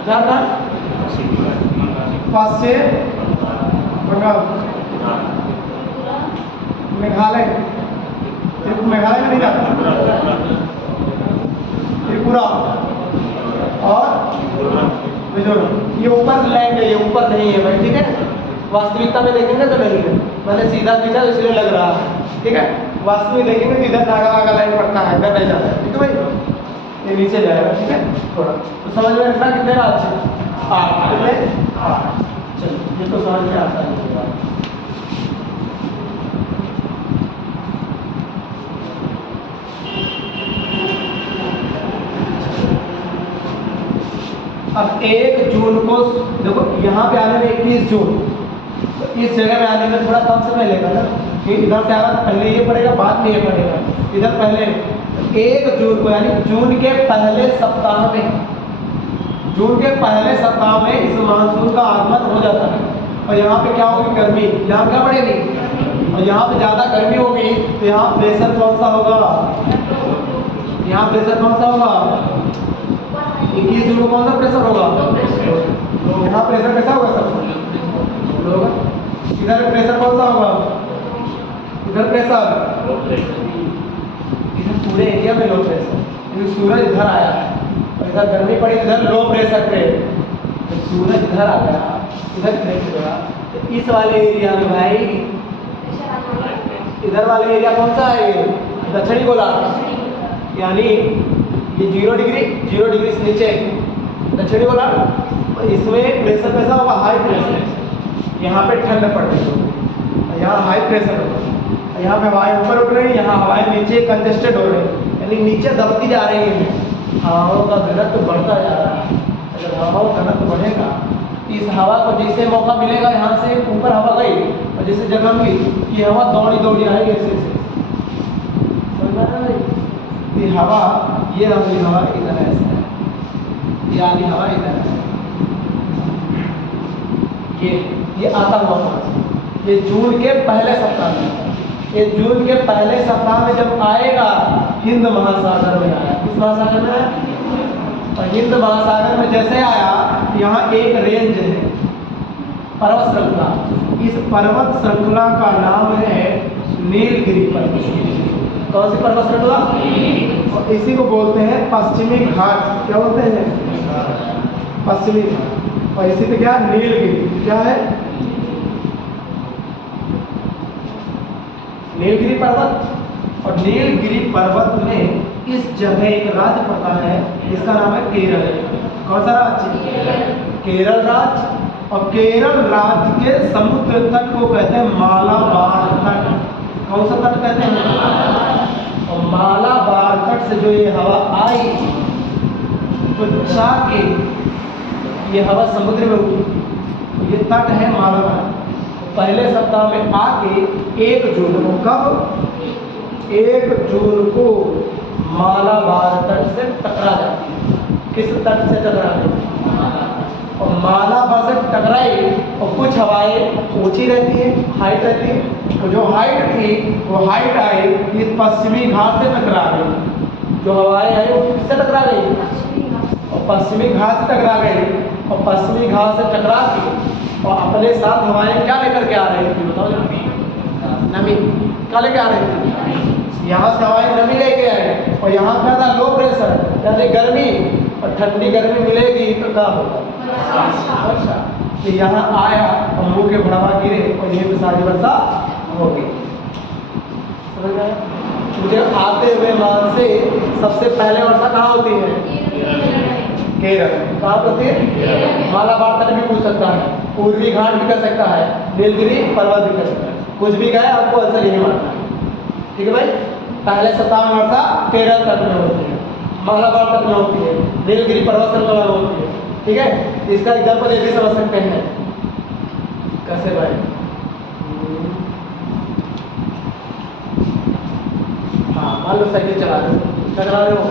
झारखंड, पश्चिम बंगाल, मेघालय, मेघालय में नहीं जाता, त्रिपुरा और मिजोरम। ये ऊपर लैंड है, ये ऊपर नहीं है भाई, ठीक है। वास्तविकता में देखेंगे तो नहीं है, मैंने सीधा खींचा तो इसलिए लग रहा है, ठीक है। वास्तविक देखेंगे तो इधर नागा नागा लाइन पड़ता है, इधर नहीं जाता है, ठीक है भाई। ये नीचे जाएगा, ठीक है। थोड़ा तो समझ में रखना, कितने राज्य? 8। कितने? 8। चलो ये तो समझ में आता है। अब 1 जून को देखो, यहाँ पे आने में 21 जून, तो इस जगह में आने में थोड़ा कम समय लेगा ना, कि इधर से आना पहले ये पड़ेगा, बाद में ये पड़ेगा। इधर पहले 1 जून को, यानी जून के पहले सप्ताह में, जून के पहले सप्ताह में इस मानसून का आगमन हो जाता है। और यहाँ पे क्या होगी? गर्मी। यहाँ क्या बढ़ेगी? और यहाँ पे ज़्यादा गर्मी होगी तो यहाँ प्रेशर कौन सा होगा? यहाँ प्रेशर कौन सा होगा? इस जोन में कौन सा प्रेशर होगा? तो यहाँ प्रेशर कैसा होगा सब? होगा। इधर प्रेशर कौन सा होगा? इधर प्रेशर, इधर पूरे एरिया में लो प्रेशर, क्योंकि सूरज इधर आया है और इधर गर्मी पड़ी, इधर लो प्रेशर पे, तो सूरज इधर आ गया, इधर प्रेशर होगा, तो इस वाले एरिया में भाई, इधर वाले एरिया कौन सा है? दक्षिणी गोलार्ध, यानी ये 0 डिग्री से नीचे दक्षिणी गोलार्ध, इसमें प्रेशर कैसा होगा? High pressure. यहाँ पे ठंड पड़ रही है, यहाँ हाई प्रेशर होगा, यहाँ पे हवाएं ऊपर उठ रही है, यहाँ हवाएं नीचे कंजेस्टेड हो रही है, यानी नीचे दबती जा रही है, हवाओं का घनत्व बढ़ता जा रहा है। अगर हवाओं का घनत्व बढ़ेगा, इस हवा को जैसे मौका मिलेगा, यहाँ से ऊपर हवा गई और जैसे जगह मिली, ये हवा दौड़ी आएगी ऐसे समझ में आ रहा है? ये हवा, ये वाली हवा इधर है, ऐसा है, ये वाली हवा इधर है, ये आता हुआ पास, ये जून के पहले सप्ताह में, ये जून के पहले सप्ताह में जब आएगा, हिंद महासागर में आया। किस महासागर में आया? और हिंद महासागर में जैसे आया, यहाँ एक रेंज है, पर्वत श्रृंखला, इस पर्वत श्रृंखला का नाम है नीलगिरी पर्वत। कौन सी पर्वत श्रृंखला? और इसी को बोलते हैं पश्चिमी घाट। क्या बोलते हैं? पश्चिमी घाट। और इसी पे क्या? नीलगिरी। क्या है? नीलगिरी पर्वत। और नीलगिरी पर्वत में इस जगह एक राज्य पड़ता है, इसका नाम है केरल। कौन सा राज्य? केरल राज्य। और केरल राज्य के समुद्र तट को कहते हैं मालाबार तट। कौन सा तट कहते हैं? और मालाबार तट से जो ये हवा आई, तो जाके ये हवा समुद्र में उठी, ये तट है मालाबार। पहले सप्ताह में आके 1 जून को, कब? 1 जून को मालाबार तट से टकरा जाती है। किस तट से टकराती है? और मालाबार से टकराई और कुछ हवाएं ऊंची रहती है, हाइट रहती है, तो जो हाइट थी वो हाइट आई, ये पश्चिमी घाट से टकरा गई। जो हवाएं आई वो किससे टकरा गई? और पश्चिमी घाट से टकरा गई। और पश्चिमी घाट से टकरा के और अपने साथ हवाएं क्या लेकर के आ रही थी? बताओ जरा। नमी। क्या लेके आ रही थी? यहाँ से हवाएं नमी लेके आए और यहाँ क्या था? लो प्रेशर, यानी गर्मी। और ठंडी गर्मी मिलेगी तो क्या होगा? वर्षा। तो यहाँ आया और मुँह के बढ़ावा गिरे और यहीं पे सारी वर्षा होगी। समझ गए? मुझे आते हुए मान से सबसे पहले वर्षा कहाँ होती है? केरल। कहाँ होती है? मालाबार तट भी पूछ सकता है, पूर्वी घाट भी कर सकता है, नीलगिरी पर्वत भी कर सकता है। कुछ भी कहे आपको आंसर यही मानना है। ठीक है भाई? पहले सप्ताह में वर्षा केरल तट में होती है, मालाबार तट में होती है, नीलगिरी पर्वत श्रृंखला में होती है। ठीक है? इसका एग्जाम्पल ये भी समझ सकते हैं। कैसे भाई? हाँ, मान लो साइकिल चला रहे हो, क्या चला रहे हो?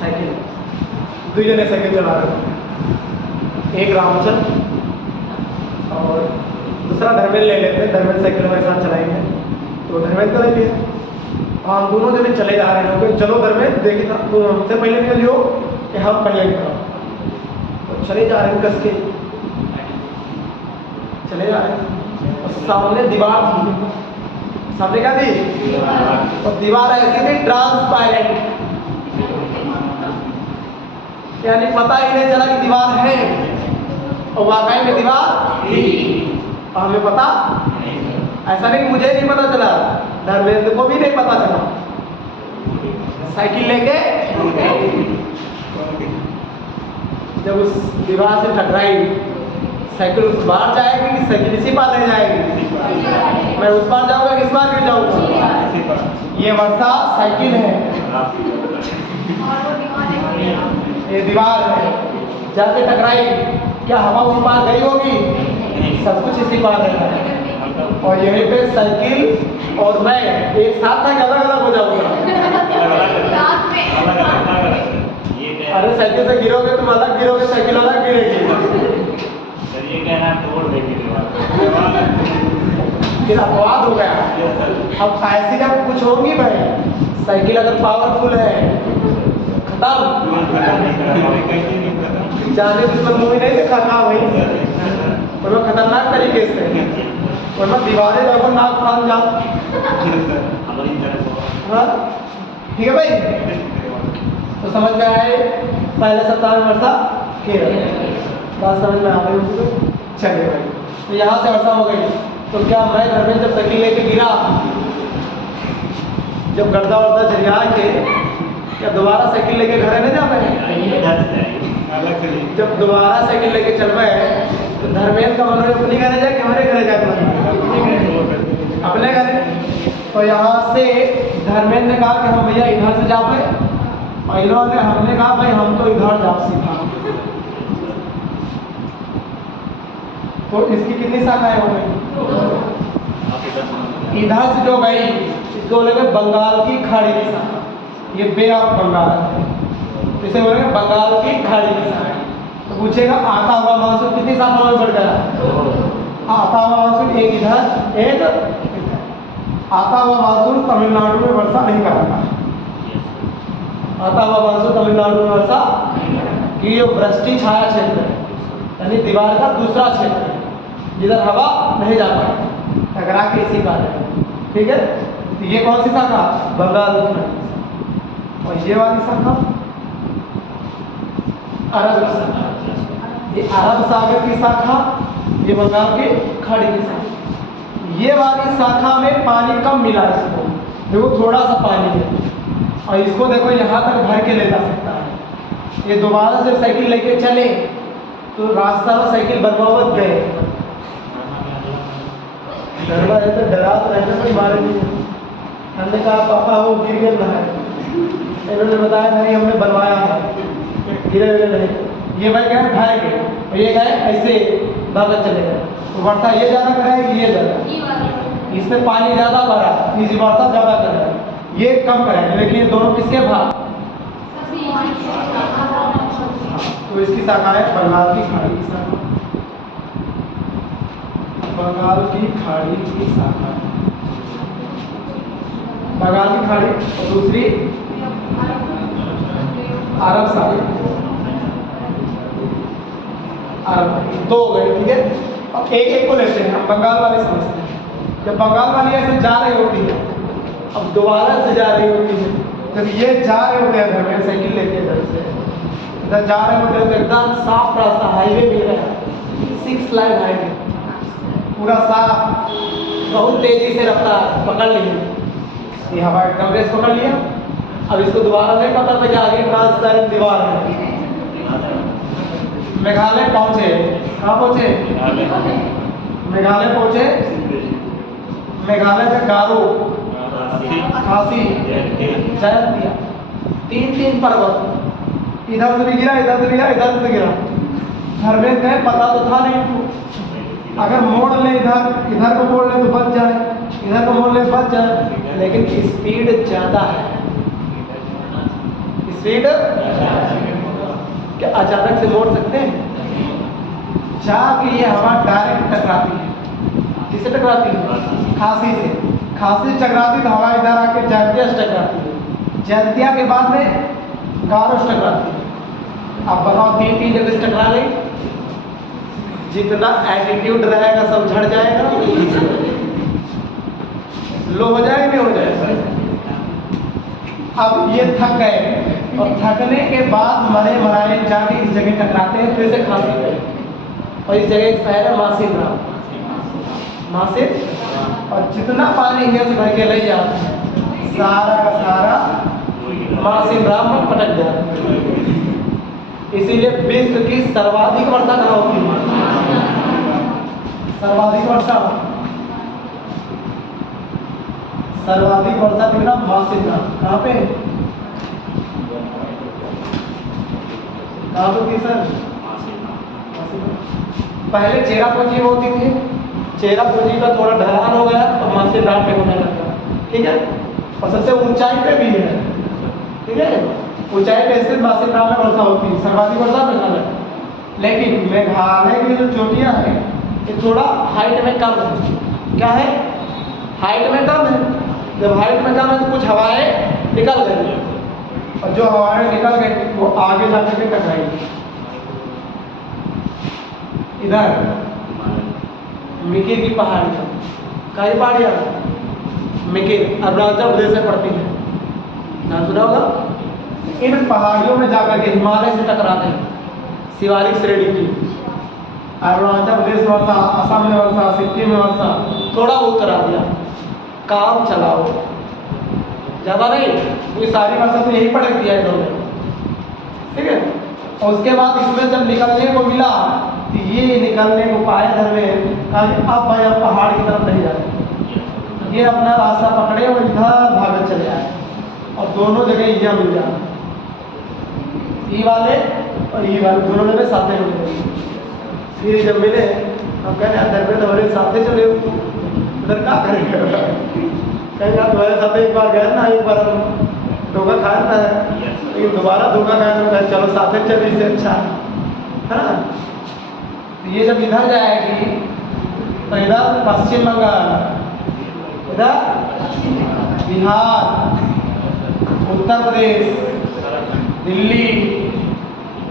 साइकिल। 2 जने साइकिल चला रहे हो, एक रामचंद और दूसरा धर्मेंद्र ले लेते हैं। धर्मेंद्र साइकिल हमारे साथ चलाएंगे, तो धर्मेंद्र ले लिए। हम दोनों जने चले जा रहे हैं। चलो धर्मेंद्र, देखिए तो हमसे पहले निकल जाओ कि हम पहले निकलो। तो चले जा रहे हैं, कस के चले जा रहे हैं। और सामने दीवार थी। सामने क्या थी? और दीवार ऐसी थी ट्रांसपेरेंट, यानी पता ही नहीं चला कि दीवार है, और वाकई में दीवार थी। और हमें पता, ऐसा नहीं कि मुझे नहीं पता चला, धर्मेंद्र को भी नहीं पता चला। साइकिल लेके जब उस दीवार से टकराई, साइकिल उस पार जाएगी कि साइकिल इसी पार रह जाएगी? मैं उस पार जाऊंगा कि इस पार गिर जाऊंगा? ये वर्षा साइकिल है, ये दीवार है। जाके टकराई, क्या हवा उस पार गई होगी? सब कुछ इसी पार रहता है। और यहीं पे साइकिल और मैं एक साथ था, अलग अलग हो जाऊंगा। अरे साइकिल से गिरोगे तुम अलग गिरोगे, साइकिल अलग गिरेगी। ये कहना तोड़ देगी फिर अपवाद हो गया। अब ऐसी जब कुछ होगी भाई, साइकिल अगर पावरफुल है, खत्म। कैसे नहीं पता जाने दुश्मन मूवी नहीं देखा था वही, और वो खतरनाक तरीके से, वरना दीवारें देखो नाक फाड़ जा। हमारी तरफ हाँ ठीक है भाई, तो समझ में आए पहले सप्ताह में वर्षा केरल, बात समझ में आ गई होगी। चलिए भाई, तो यहाँ से वर्षा हो गई, तो क्या मैं घर में जब साइकिल लेके गिरा, जब गर्दा वर्दा झरिया के, क्या दोबारा साइकिल लेके घर नहीं जा पाए? जब दोबारा साइकिल लेके चल पाए तो धर्मेंद्र का मनोज अपने घरे जाए, हमारे घरे जाए अपने घरे। तो यहाँ से धर्मेंद्र ने कहा कि हम भैया इधर से जा पाए, और इन्होंने हमने कहा भाई हम तो इधर जा सीखा। तो इसकी कितनी शाखाएं हो गई? इधर से जो गई इसको बोलेंगे बंगाल की खाड़ी की शाखा, ये बे ऑफ बंगाल है, इसे बोलेंगे बंगाल की खाड़ी की शाखा। तो पूछेगा आता हुआ मानसून कितनी शाखाओं में बढ़ गया? आता हुआ मानसून एक इधर एक इधर। आता हुआ मानसून तमिलनाडु में वर्षा नहीं कराता। आता हुआ मानसून तमिलनाडु में वर्षा की जो वृष्टि छाया क्षेत्र है, यानी दीवार का दूसरा क्षेत्र है, जिधर हवा नहीं जा पाती, टकरा के इसी का है। ठीक है, तो ये कौन सी शाखा? बंगाल की शाखा। और ये वाली शाखा अरब की शाखा, ये अरब सागर की शाखा, ये बंगाल की खाड़ी की शाखा। ये वाली शाखा में पानी कम मिला है, इसको देखो थोड़ा सा पानी है, और इसको देखो यहाँ तक भर के ले जा सकता है। ये दोबारा से साइकिल लेके चले तो रास्ता में साइकिल बनवावत गए, डरवा है तो डरा तो रहने पर मारे नहीं। हमने कहा पापा वो गिर गए ना है, इन्होंने बताया नहीं हमने बनवाया है, गिरे हुए नहीं। ये भाई गए भाई गए, और ये गए ऐसे भागत चले गए। तो वर्षा ये ज़्यादा कराएगी, ये ज़्यादा, इसमें पानी ज़्यादा भरा, इसी वर्षा ज़्यादा कर रहा है, ये कम कराएंगे, लेकिन ये दोनों किसके भाग? तो इसकी शाखा है बंगाल की खाड़ी की शाखा, बंगाल की खाड़ी की शाखा, बंगाल की खाड़ी, और दूसरी अरब सागर, अरब, दो हो गए। ठीक है, अब एक एक को लेते हैं, हम बंगाल वाली समझते हैं। जब बंगाल वाली ऐसे जा रही होती है, अब दोबारा से जा रही होती है, जब ये जा रहे होते हैं घर में साइकिल लेके इधर से इधर जा रहे होते हैं, तो एकदम साफ रास्ता हाईवे मिल रहा है, 6 लाइन हाईवे पूरा साफ, बहुत तेजी से रफ्तार पकड़ लिए, ये हवा एकदम रेस पकड़ लिया। अब इसको दोबारा नहीं पता था कि आगे ट्रांसपेरेंट दीवार है। मेघालय पहुंचे, कहाँ पहुंचे? मेघालय पहुंचे, मेघालय में गारो, खासी, जयंतिया, 3 पर्वत, इधर से भी गिरा, इधर से गिरा, इधर से गिरा। धर्मेंद्र गए, पता तो था नहीं, अगर मोड़ ले इधर, इधर को मोड़ ले तो बच जाए, इधर को मोड़ ले बच जाए, लेकिन स्पीड ज़्यादा है। स्पीड क्या अचानक से मोड़ सकते हैं? जाके ये हवा डायरेक्ट टकराती है, किससे टकराती है? खासी से, खासी से टकराती तो हवा इधर आके जयंतिया से टकराती है, जयंतिया के बाद में गारो से टकराती है। अब बताओ 3 जगह से टकरा गई, जितना एटीट्यूड रहेगा सब झड़ जाएगा, लो हो जाएगा नहीं हो जाएगा। अब ये थक गए, और थकने के बाद मरे मराए जाके इस जगह टकराते हैं, फिर से खांसी गए, और इस जगह एक शहर है मासिन राम, मासिन, और जितना पानी है उसे भर के ले जाते हैं, सारा का सारा मासिन राम में पटक जाता है। इसीलिए विश्व की सर्वाधिक वर्षा कहाँ होती है? सर्वाधिक वर्षा, सर्वाधिक वर्षा कितना? मासिन राम। कहाँ पे? कहाँ होती सर? पहले चेरापूंजी में होती थी, चेरापूंजी का थोड़ा ढलान हो गया तो मासिन राम पे होने लगा। ठीक है, और सबसे ऊंचाई पे भी है। ठीक है, ऊंचाई पे स्थित मासिन राम में वर्षा होती है, सर्वाधिक वर्षा मेघालय। लेकिन मेघालय की जो चोटियाँ हैं ये थोड़ा हाइट में कम है। क्या है? हाइट में कम है। जब हाइट में कम है तो कुछ हवाएं निकल गई, और जो हवा में निकल गई वो आगे जाकर के टकराएगी इधर मिकिर की पहाड़ियाँ। कई पहाड़ियाँ मिकिर अरुणाचल प्रदेश में पड़ती है, नाम सुना होगा। इन पहाड़ियों में जाकर के हिमालय से टकराते हैं, शिवालिक श्रेणी की। अरुणाचल प्रदेश में वर्षा, असम में वर्षा, सिक्किम में वर्षा, थोड़ा बहुत करा दिया, काम चलाओ, ज़्यादा नहीं। ये सारी वर्षा तो यही पड़ दिया इन्होंने, ठीक है। और उसके बाद इसमें जब निकलने को मिला तो ये निकलने को पाए धर्मेंद्र, कहा कि अब भाई अब पहाड़ की तरफ नहीं जाए। ये अपना रास्ता पकड़े और इधर भागत चले आए और दोनों जगह ईजा मिल जाए, ई वाले और ई वाले दोनों जगह साथ में मिले। फिर जब मिले हम कहने यार धर्मेंद्र हमारे साथ चले उधर क्या करेंगे, कहें यार तुम्हारे साथ एक बार गए ना, एक बार धोखा खाया था लेकिन दोबारा धोखा खाया तो कहे चलो साथ चले, इससे अच्छा है ना। तो ये जब इधर जाएगी तो इधर पश्चिम बंगाल, इधर बिहार, उत्तर प्रदेश, दिल्ली,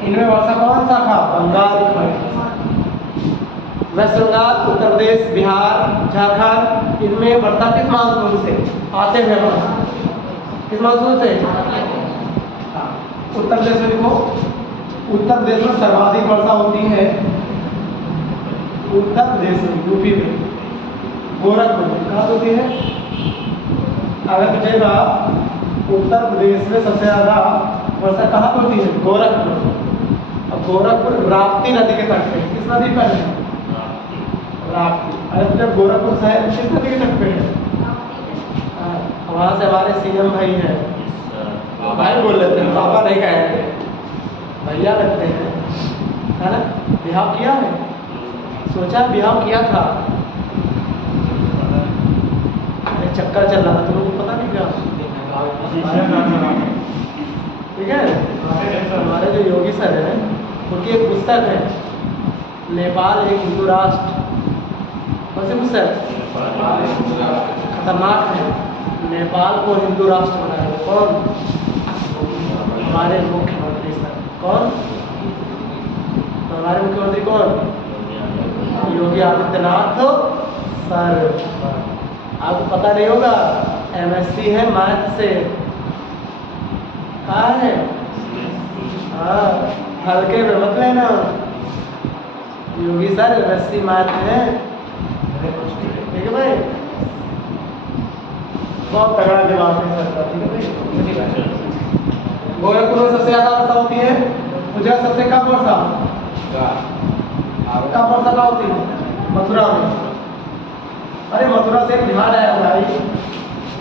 इनमें वर्षा कौन सा था, बंगाल खंड। वेस्ट बंगाल, उत्तर प्रदेश, बिहार, झारखंड, इनमें वर्षा किस मानसून से आते हैं, किस मानसून से। उत्तर प्रदेश में देखो, उत्तर प्रदेश में सर्वाधिक वर्षा होती है उत्तर प्रदेश में, यूपी में, गोरखपुर में। कहाँ होती है, अगर पूछेगा उत्तर प्रदेश में सबसे ज़्यादा वर्षा कहाँ होती है, गोरखपुर। अब गोरखपुर राप्ती नदी के तट पे, किस नदी पर है, राप्ती। अरे जब गोरखपुर शहर किस नदी के तट पे है, वहाँ से हमारे सीएम भाई हैं, भाई बोल लेते हैं, पापा नहीं कहते, भैया लगते हैं, है ना। बिहाव किया है, सोचा बिहाव किया था, अरे चक्कर चल रहा था, तुम लोगों को पता नहीं क्या, ठीक है। हमारे जो योगी सर हैं उनकी एक पुस्तक है, नेपाल एक हिंदू राष्ट्र। कौन सी पुस्तक, खतरनाक है। नेपाल को हिंदू राष्ट्र बनाया कौन, हमारे मुख्यमंत्री सर। कौन, तो हमारे मुख्यमंत्री कौन, योगी आदित्यनाथ सर। आपको पता नहीं होगा, एमएससी है मैथ से, कहाँ है, हाँ हल्के में मत लेना, योगी सर एमएससी मैथ है, ठीक है भाई। बहुत तगड़ा जवाब है सर का, ठीक है भाई। गोरखपुर में सबसे ज़्यादा वर्षा होती है, गुजरात सबसे कम वर्षा, कम वर्षा कहाँ होती है, मथुरा में। अरे मथुरा से एक बिहार आया भाई,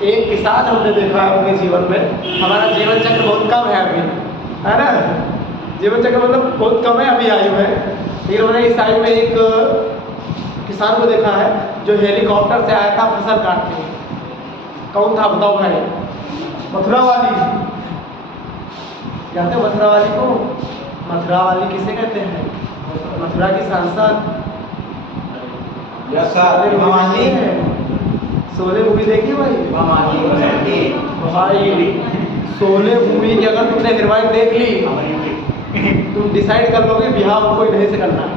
एक किसान हमने देखा है अपने जीवन में। हमारा जीवन चक्र बहुत कम है अभी, है ना, जीवन चक्र मतलब बहुत कम है अभी आयु है। लेकिन मैंने इस साइड में एक किसान को देखा है जो हेलीकॉप्टर से आया था फसल काटने। कौन था बताओ भाई, मथुरा वाली, जानते हो मथुरा वाली को, मथुरा वाली किसे कहते हैं, मथुरा की सांसद है। शोले मूवी देखी भाई, भाई शोले मूवी की अगर तुमने हीरोइन देख ली तुम डिसाइड कर लोगे बिहार उनको नहीं से करना है।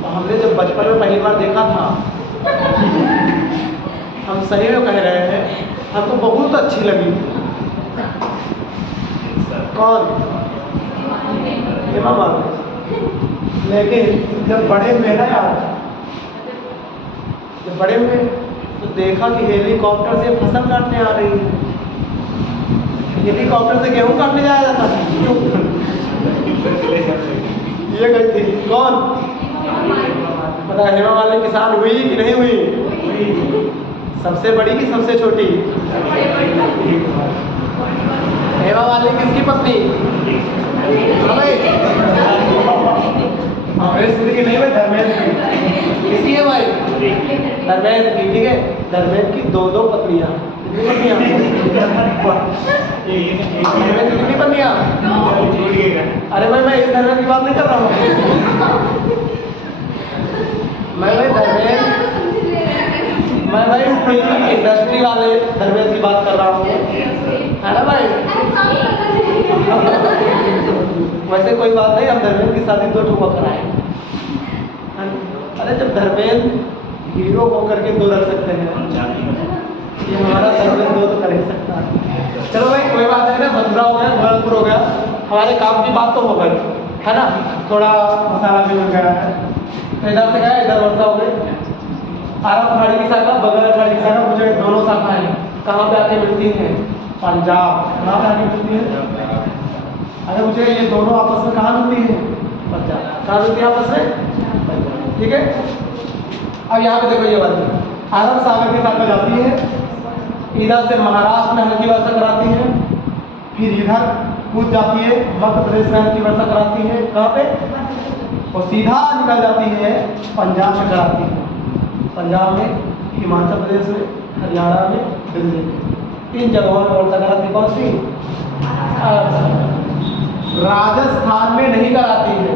तो हमने जब बचपन में पहली बार देखा था, हम सही में कह रहे हैं, हमको बहुत अच्छी लगी थी। कौन, हेमा मालिनी। लेकिन जब बड़े हुए ना यार, जब बड़े हुए तो देखा कि हेलीकॉप्टर से फसल काटने आ रही है। हेलीकॉप्टर से गेहूं काटने जाया जाता था। ये गई थी कौन, पता हेमा मालिनी किसान हुई कि नहीं हुई, सबसे बड़ी कि सबसे छोटी, हेमा मालिनी किसकी पत्नी, अमरीश की नहीं भाई, धर्मेंद्र की। किसकी है भाई, धर्मेंद्र की, ठीक है। धर्मेंद्र की दो दो पत्नियां, कितनी पत्नियां, धर्मेंद्र की कितनी पत्नियां, अरे भाई मैं इस धर्मेंद्र की बात नहीं कर रहा हूँ, मैं भाई धर्मेंद्र मैं भाई फिल्म इंडस्ट्री वाले धर्मेंद्र की बात कर रहा हूँ, है ना भाई? वैसे कोई बात नहीं, हम धर्मेंद्र की शादी 2 ठोका कराएं। अरे जब धर्मेंद्र हीरो होकर के 2 रख सकते हैं, ये हमारा धर्मेंद्र 2 तो कर ही सकता है। चलो भाई कोई बात नहीं ना, मथुरा हो गया, गोरखपुर हो गया, हमारे काम की बात तो हो गई, है ना? थोड़ा मसाला भी मिल गया है। तो इधर से गया, इधर वर्षा हो गई। आरब खाड़ी की शाखा, बगल खाड़ी की शाखा, मुझे दोनों शाखाएं कहाँ पे आके मिलती हैं? पंजाब। कहाँ पे आके मिलती है? अरे मुझे ये दोनों आपस में कहाँ मिलती है? पंजाब। कहाँ मिलती है आपस में? ठीक है। अब यहाँ पे देखो ये बात, अरब सागर की शाखा जाती है, इधर से महाराष्ट्र में हल्की वर्षा कराती है, फिर इधर कूद जाती है, मध्य प्रदेश में हल्की वर्षा कराती है, कहाँ पे? और सीधा निकल जाती है पंजाब में कराती है। पंजाब में, हिमाचल प्रदेश में, हरियाणा में, दिल्ली में, इन जगहों में वर्षा कराती है। कौन सी? राजस्थान में नहीं कराती है।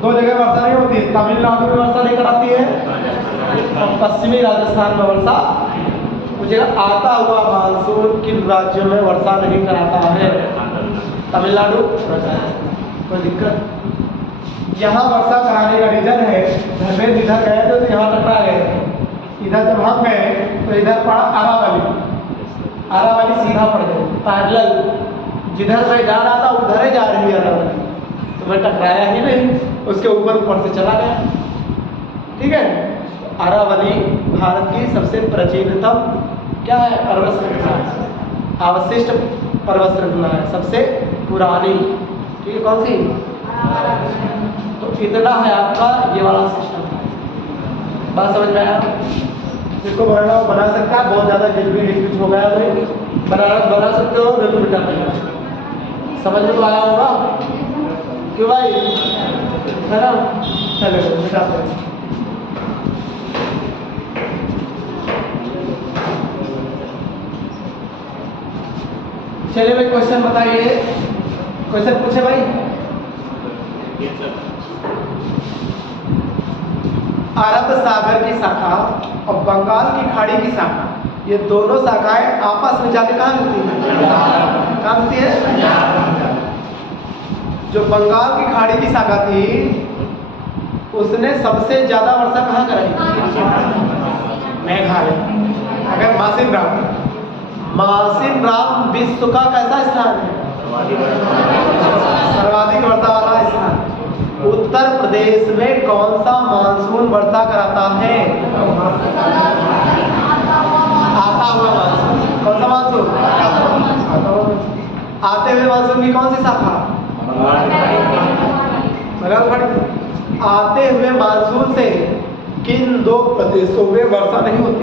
2 जगह वर्षा नहीं होती है, तमिलनाडु में वर्षा नहीं कराती है और पश्चिमी राजस्थान में वर्षा। मुझे आता हुआ मानसून किन राज्यों में वर्षा नहीं कराता है? तमिलनाडु, कोई दिक्कत? यहाँ वर्षा कराने का रीजन है, धर्मेंद्र इधर गए थे तो यहाँ टकरा गए थे, इधर जब हम गए तो इधर पड़ा अरावली, अरावली सीधा पड़ गई पैरेलल, जिधर मैं जा रहा था उधर ही जा रही है अरावली, तो मैं टकराया ही नहीं, उसके ऊपर से चला गया। ठीक है। अरावली भारत की सबसे प्राचीनतम क्या है? पर्वत श्रृंखला, अवशिष्ट पर्वत श्रृंखला है, सबसे पुरानी। ठीक है, कौन सी? तो इतना है आपका ये वाला सिस्टम। बात समझ में आया? इसको बना सकता है, बहुत ज़्यादा गिच हो गया भाई, बना सकते हो, बिल्कुल बेटा समझ में तो आया होगा क्यों भाई, है ना? चलो बेटा चलिए भाई क्वेश्चन बताइए, क्वेश्चन पूछे भाई। अरब सागर की शाखा और बंगाल की खाड़ी की शाखा, ये दोनों शाखाएं आपस में जाके कहाँ मिलती हैं? कहाँ मिलती है? जो बंगाल की खाड़ी की शाखा थी उसने सबसे ज्यादा वर्षा कहाँ कराई? मेघालय। अगर मासिन राम विश्व का कैसा स्थान है? सर्वाधिक वर्षा वाला स्थान। उत्तर प्रदेश में कौन सा मानसून वर्षा कराता है? आता हुआ मानसून। कौन सा मानसून? आते हुए मानसून की कौन सी शाखा? बंगाल खाड़ी। आते हुए मानसून से किन 2 प्रदेशों में वर्षा नहीं होती?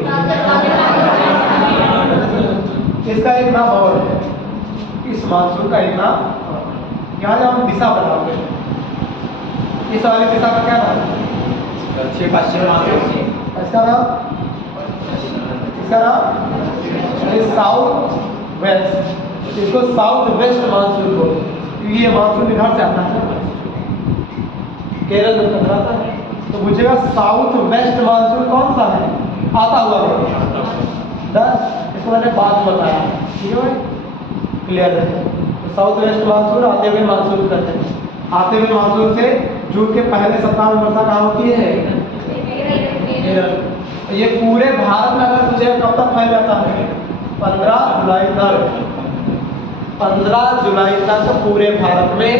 इसका एक नाम और है, इस मानसून का एक नाम, यहाँ जब हम दिशा बताओगे, इस वाली दिशा का क्या नाम? दक्षिण पश्चिम मानसून। इसका नाम साउथ वेस्ट, इसको साउथ वेस्ट मानसून बोलते हैं, क्योंकि ये मानसून इधर से आता है, केरल में टकराता है। तो पूछेगा साउथ वेस्ट मानसून कौन सा है? आता हुआ बस, इसको मैंने बाद में बताया। ठीक है भाई, क्लियर है? तो साउथ वेस्ट मानसून आते हुए मानसून करते हैं। आते हुए मानसून से जून के पहले सप्ताह में वर्षा कहाँ होती है? ये पूरे भारत में अगर तुझे कब तक फैल जाता है? 15 जुलाई तक। 15 जुलाई तक पूरे भारत में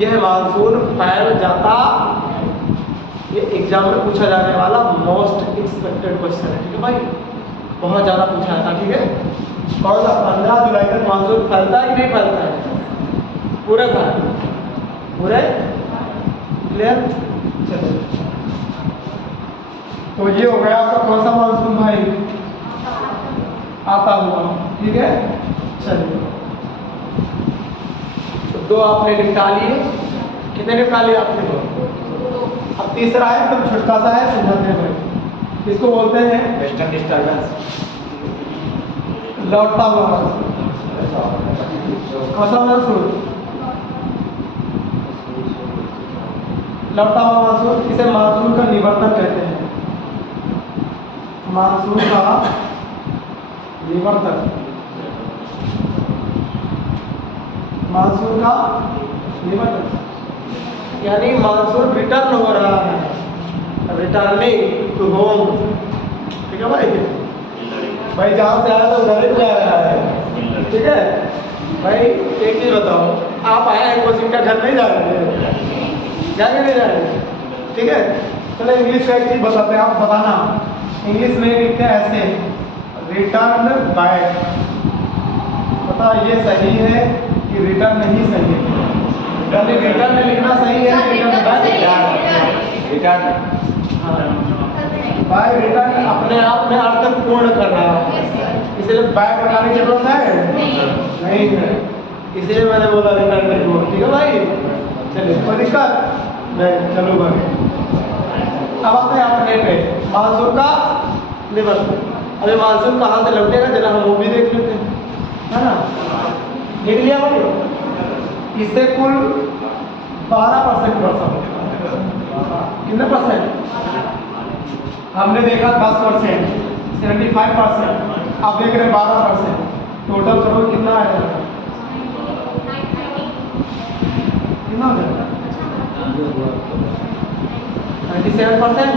यह मानसून फैल जाता। ये एग्जाम में पूछा जाने वाला मोस्ट एक्सपेक्टेड क्वेश्चन है। ठीक है भाई, बहुत ज़्यादा पूछा था। ठीक है, कौन सा? 15 जुलाई तक मानसून फैलता है कि नहीं फैलता है? पूरे भारत, पूरे क्लियर। चलो, तो ये हो गया आपका कौन सा मानसून भाई? आता हुआ। ठीक है, चलिए, तो 2 आपने निपटा लिए। कितने निपटा लिए आपने? अब तीसरा है, एकदम छोटा सा है, समझाते हैं भाई। इसको बोलते हैं वेस्टर्न डिस्टर्बेंस, लौटता हुआ मानसून। कौन सा मानसून? लौटता हुआ मानसून। इसे मानसून का निवर्तन कहते हैं। मानसून का निवर्तक, मानसून का निवर्तक, यानी मानसून रिटर्न हो रहा है, रिटर्निंग टू होम। ठीक है भाई, भाई जहाँ से आया तो उधर ही जा रहा है। ठीक है भाई, एक चीज बताओ, आप आए हैं कोचिंग का, घर नहीं जा रहे हैं, क्या नहीं जा रहे हैं? ठीक है, चलो इंग्लिश का एक चीज बताते हैं, आप बताना। इंग्लिश में लिखते हैं ऐसे, रिटर्न बैक। पता ये सही है कि रिटर्न नहीं सही है? यानी रिटर्न लिखना सही है, रिटर्न बैक, रिटर्न। भाई रिटर्न अपने आप में अर्थ पूर्ण कर रहा है, इसलिए बैक लगाने की जरूरत है नहीं है, इसलिए मैंने बोला रिटर्न लिखो। ठीक है भाई, चलिए कोई दिक्कत नहीं, चलो भाई। अब आते हैं अपने पे, मानसून का निवर्तक। अभी मानसून कहाँ से लौटेगा, जरा हम वो भी देख लेते हैं, है ना? देख लिया भाई, इससे कुल 12% वर्षा होगा। कितने परसेंट? हमने देखा 10%, 75%, अब देख रहे हैं 12%। टोटल करो कितना आएगा, कितना हो जाएगा? 97%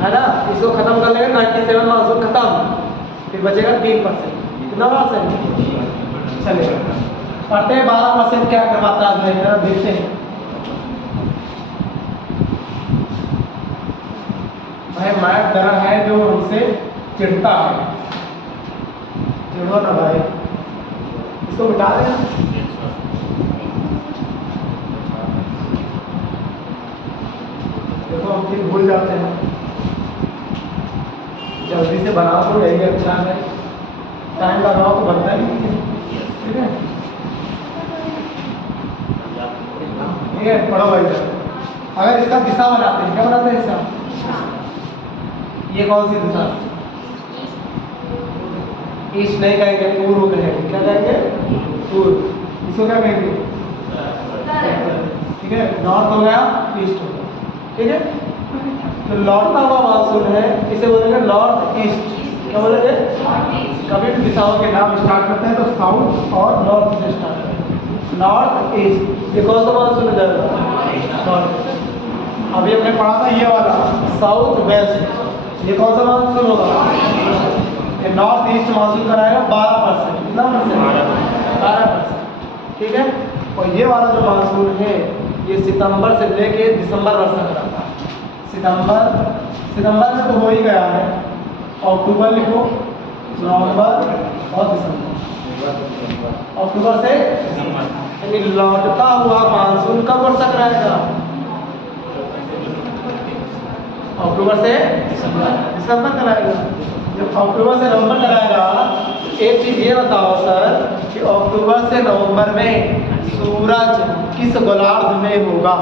है ना? इसको खत्म कर लेंगे, 97 मानसून खत्म, फिर बचेगा 3%। कितना परसेंट? चलिए पढ़ते हैं 12% क्या करवाता है, जरा देखते हैं। भाई मैथ जरा है जो हमसे चिढ़ता है, चिढ़ो ना भाई, इसको मिटा देना। देखो हम फिर भूल जाते हैं, जल्दी से बनाओ तो यही अच्छा है, टाइम लगाओ तो बनता ही नहीं है। ठीक है, ये पढ़ो भाई। अगर इसका दिशा बनाते हैं, क्या बनाते हैं इसका? ये कौन सी दिशा? ईस्ट नहीं कहेंगे, पूर्व कहेंगे। क्या कहेंगे? पूर्व। इसको क्या कहेंगे? ठीक है, नॉर्थ हो गया, ईस्ट हो गया। ठीक है, तो लौटता हुआ मानसून है, इसे बोलेंगे नॉर्थ ईस्ट। क्या बोलेंगे? कभी भी दिशाओं के नाम स्टार्ट करते हैं तो साउथ और नॉर्थ से स्टार्ट करते हैं। नॉर्थ ईस्ट, ये कौन सा मानसून है? नॉर्थ। अभी हमने पढ़ा था ये वाला साउथ वेस्ट, ये कौन सा मानसून होगा? ये नॉर्थ ईस्ट मानसून कराएगा 12%। कितना परसेंट? 12%। ठीक है, और ये वाला जो मानसून है ये सितंबर से लेके दिसंबर वर्षा कराता है। सितंबर में तो हो ही गया है, अक्टूबर लिखो, नवंबर और दिसंबर। अक्टूबर से यानी लौटता हुआ मानसून कब वर्षा कराएगा? अक्टूबर से दिसंबर कराएगा। जब अक्टूबर से नवंबर कराएगा, एक चीज ये बताओ सर कि अक्टूबर से नवंबर में सूरज किस गोलार्ध में होगा?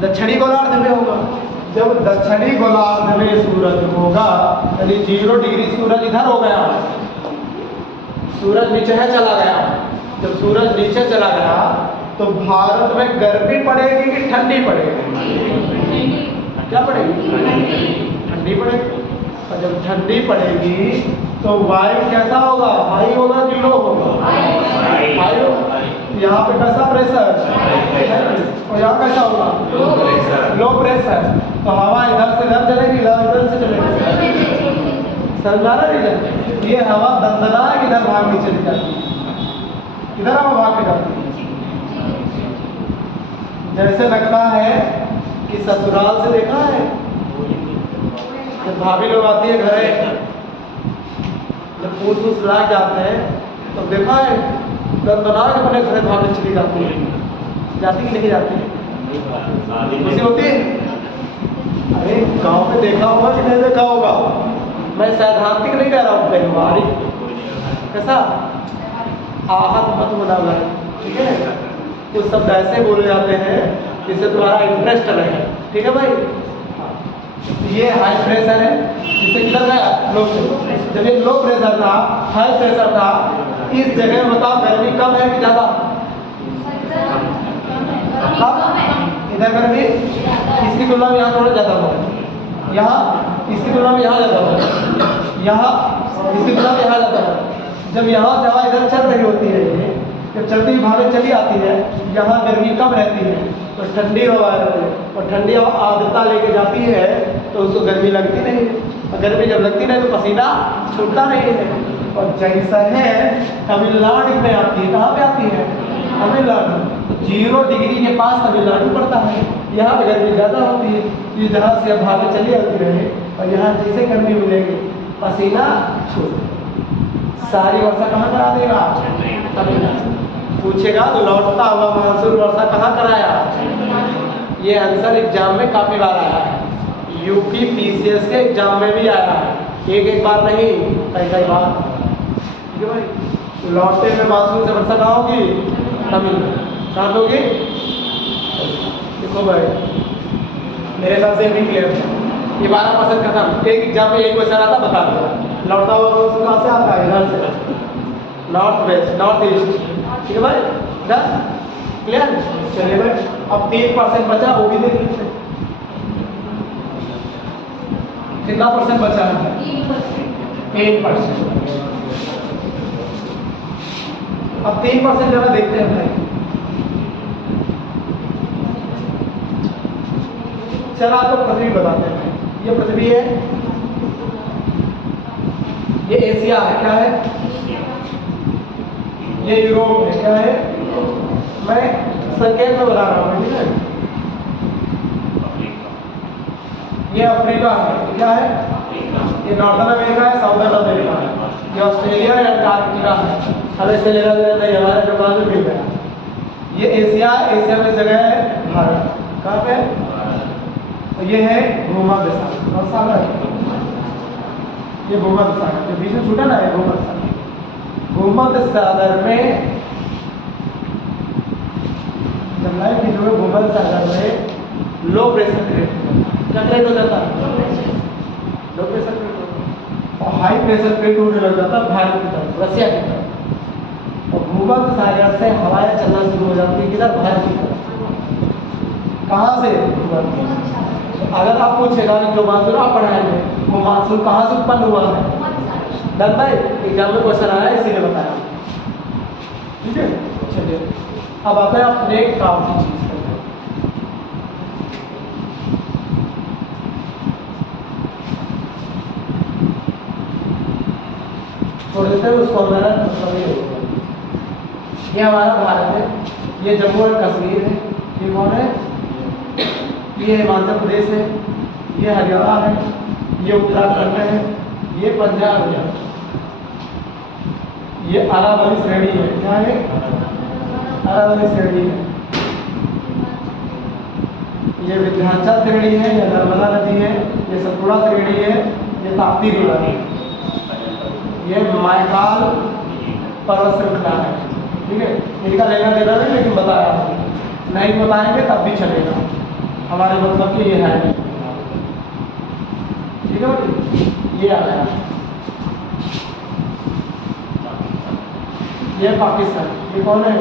दक्षिणी गोलार्ध में होगा। जब दक्षिणी गोलार्ध में सूरज होगा यानी 0 डिग्री सूरज इधर हो गया, सूरज नीचे है चला गया। जब सूरज नीचे चला गया तो भारत में गर्मी पड़ेगी कि ठंडी पड़ेगी? क्या पड़ेगी? ठंडी पड़ेगी। और जब ठंडी पड़ेगी तो वायु कैसा होगा? हाई होगा कि लो होगा? हाई होगा। यहाँ पे कैसा प्रेशर? और यहाँ कैसा होगा? Low pressure. तो हवा इधर से इधर चलेगी, इधर से चलेगी। समझा रहे? ये हवा दंदना इधर भाग नीचे चली जाती है, इधर हवा भाग के जाती है। जैसे लगता है कि ससुराल से देखा है, जब भाभी लोग आती है घरे, जब पूछ पूछ लाग जाते हैं तो देखा है दंदना के अपने घर भागने चली जाती है। जाती कि नहीं जाती? खुशी होती है? अरे गांव में देखा होगा कि नहीं देखा होगा, मैं सैद्धांतिक नहीं कह रहा हूँ, व्यवहारिक। कैसा? आहत मत होना भाई, ठीक है? कुछ शब्द ऐसे बोले जाते हैं जिससे तुम्हारा इंटरेस्ट रहे। ठीक है भाई? ये हाई प्रेशर है, जिससे किधर गया? Low pressure. जब ये लो प्रेशर था, हाई प्रेशर था, इस जगह में बताओ गर्मी कम है कि ज़्यादा? कम। इधर गर्मी इसकी तुलना में यहाँ थोड़ा ज़्यादा होगा। यहाँ इसकी तुलना में यहाँ ज़्यादा होगा, यहाँ इसकी तुलना में यहाँ ज़्यादा होगा। जब यहाँ से हवा इधर चल रही होती है, ये जब चलती हुई भागें चली आती है, यहाँ गर्मी कम रहती है तो ठंडी हवा रहती है, और ठंडी हवा आर्द्रता लेके जाती है तो उसको गर्मी लगती नहीं है, और गर्मी जब लगती नहीं तो पसीना छूटता नहीं है। और जैसा है तमिलनाडु में आती है, कहाँ पे आती है? तमिलनाडु। 0 डिग्री के पास तमिलनाडु पड़ता है, यहाँ पे गर्मी ज़्यादा होती है, ये जहाँ से अब भागें चली आती रहे, और यहाँ जैसे गर्मी मिलेगी पसीना छूट, सारी वर्षा कहाँ करा देगा? तमिलनाडु। पूछेगा तो लौटता हुआ मानसून वर्षा कहाँ कराया? ये आंसर एग्जाम में काफ़ी बार आया है, यूपी पीसीएस के एग्जाम में भी आया है, एक बार नहीं कई बार। ठीक है भाई, लौटते में मानसून से वर्षा कहाँ होगी? तमिलनाडु। कहाँ होगी? देखो भाई, मेरे हिसाब से भी क्लियर है, ये 12% खत्म। एक एग्जाम में एक क्वेश्चन आता, बता दो लौटता हुआ मानसून कहाँ से आता है? इधर से, नॉर्थ वेस्ट, नॉर्थ ईस्ट। ठीक है भाई, डन, क्लियर। चलिए भाई, अब 3% बचा, वो भी देख लेते हैं। कितना परसेंट बचा है? 8%। अब 3% जरा देखते हैं भाई। चला तो पृथ्वी बताते हैं भाई, ये पृथ्वी है, ये एशिया है, क्या है? ये यूरोप है, क्या है? मैं संकेत में बता रहा हूँ, ठीक है? ये अफ्रीका है, क्या है? ये नॉर्दर्न अमेरिका है, साउदर्न अमेरिका है, ये ऑस्ट्रेलिया है, अंटार्कटिका है। हमें इससे लेना देना नहीं, हमारे दुकान में मिल गया। ये एशिया, एशिया में जगह है भारत, कहाँ पे? तो ये है भूमध्य सागर, कौन सा है? ये भूमध्य सागर, जो बीच में छूटा ना है भूमध्य सागर। भूमध्य सागर में जब लाइट की जो है भूमध्य सागर में लो प्रेशर क्रिएट क्या क्रिएट हो जाता है? लो प्रेशर क्रिएट होता है, और हाई प्रेशर क्रिएट होने लग जाता है भारत की तरफ, रसिया की तरफ। और भूमध्य सागर से हवाएं चलना शुरू हो जाती है किधर? भारत की तरफ। कहाँ से? अगर आप पूछेगा कि जो मानसून आप पढ़ाएंगे वो मानसून कहाँ से उत्पन्न हुआ है? डन भाई, एग्जाम में क्वेश्चन आया इसीलिए बताया। ठीक है, चलिए अब आते हैं अपने काम की चीज पर। छोड़ देते हैं उसको, हमारा मतलब ये होगा। ये हमारा भारत है, ये जम्मू और कश्मीर है, ये कौन है? ये हिमाचल प्रदेश है, ये हरियाणा है, ये उत्तराखंड है, ये पंजाब है, ये अरावली श्रेणी है, क्या है? अरावली श्रेणी है, ये विंध्याचल श्रेणी है, ये नर्मदा नदी है, ये सतपुड़ा श्रेणी है, ये ताप्ती रिवर है, ये मायकाल पर्वत श्रृंखला है। ठीक है, इनका लेना देना नहीं, लेकिन बताया नहीं, बताएंगे तब भी चलेगा, हमारे मतलब कि ये है नहीं। ठीक है भाई, ये आ गया, ये पाकिस्तान, ये कौन है?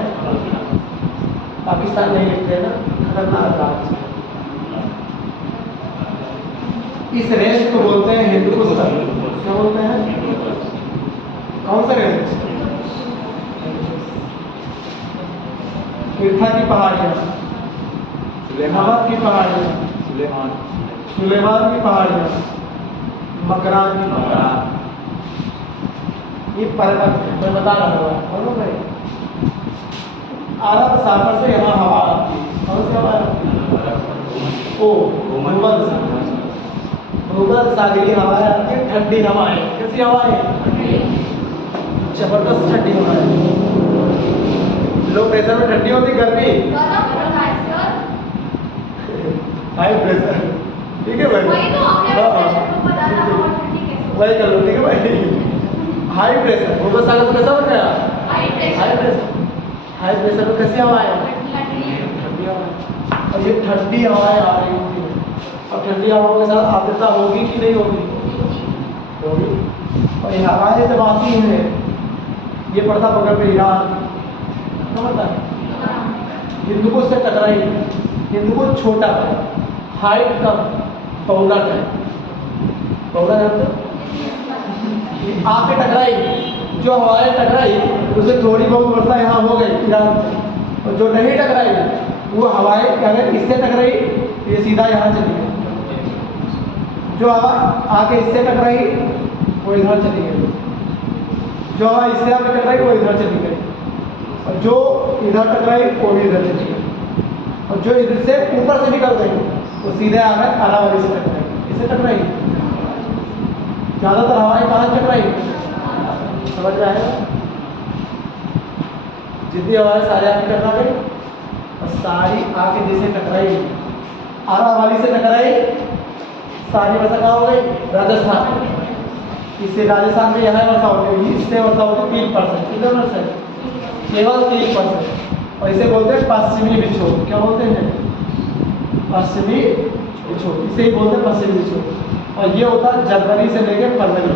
पाकिस्तान नहीं लिखते हैं ना, खतरनाक राज्य। इस रेंज को बोलते हैं हिंदुस्तान। क्या बोलते हैं? कौन सा रेंज? तीर्था की पहाड़ियाँ, नमक की पहाड़ियाँ, सुलेमान की पहाड़ियाँ, मकरान की पहाड़ियाँ, ये पर्वत है, मैं बता रहा हूँ। बोलो भाई, अरब सागर से यहाँ हवा आती है, कौन सी हवा आती है? ओ भूमध्य सागर, भूमध्य सागरीय हवाएं आती है, ठंडी हवाएं। कैसी हवाएं? जबरदस्त ठंडी हवाएं। लो प्रेशर में ठंडी होती, गर्मी हाई प्रेशर। ठीक है भाई, वही तो आपने प्रेशर को बताना बिल्कुल। और ठंडी कैसे? वही कर लो, ठीक है भाई। हाई प्रेशर, भूमध्य सागर तो कैसा बन गया? High high pressure, pressure, high pressure में कैसी हवाएं? ठंडी हवाएं। और ये ठंडी हवाएं आ रही होती है, और ठंडी हवाओं के साथ आर्द्रता होगी कि नहीं होगी? होगी। और ये हवाएं जब आती हैं, ये पड़ता बगल में ईरान, समझता है? हिंदुकुश से टकराई, हिंदुकुश छोटा है, हाइट कम, पौलट है, होगा ना तो आके टकराई, जो हवाएं टकराई उसे थोड़ी बहुत वर्षा यहाँ हो गई ईरान में, और जो नहीं टकराई वो हवाएं अगर इससे टकराई तो ये सीधा यहाँ चली गई, जो हवा आके इससे टकराई वो इधर चली गई, जो हवा इससे आके टकराई वो इधर चली गई, और जो इधर टकराई वो भी इधर चली गई, और जो इधर से ऊपर से निकल गई वो सीधे आकर अरावली से टकराई, इससे टकराई। ज़्यादातर हवाएं कहाँ टकराई, समझ में आएगा? जितनी हवाएं सारे आके टकरा गई और सारी आके जिसे टकराई अरावली से टकराई, सारी वर्षा कहाँ हो गई? राजस्थान। इससे राजस्थान में यहाँ वर्षा होती है, इससे वर्षा होती है 3%, कितने परसेंट? केवल 3%। और इसे बोलते हैं पश्चिमी विक्षोभ। क्या बोलते हैं? पश्चिमी विक्षोभ, इसे ही बोलते हैं पश्चिमी विक्षोभ। और ये होता है जनवरी से लेकर फरवरी,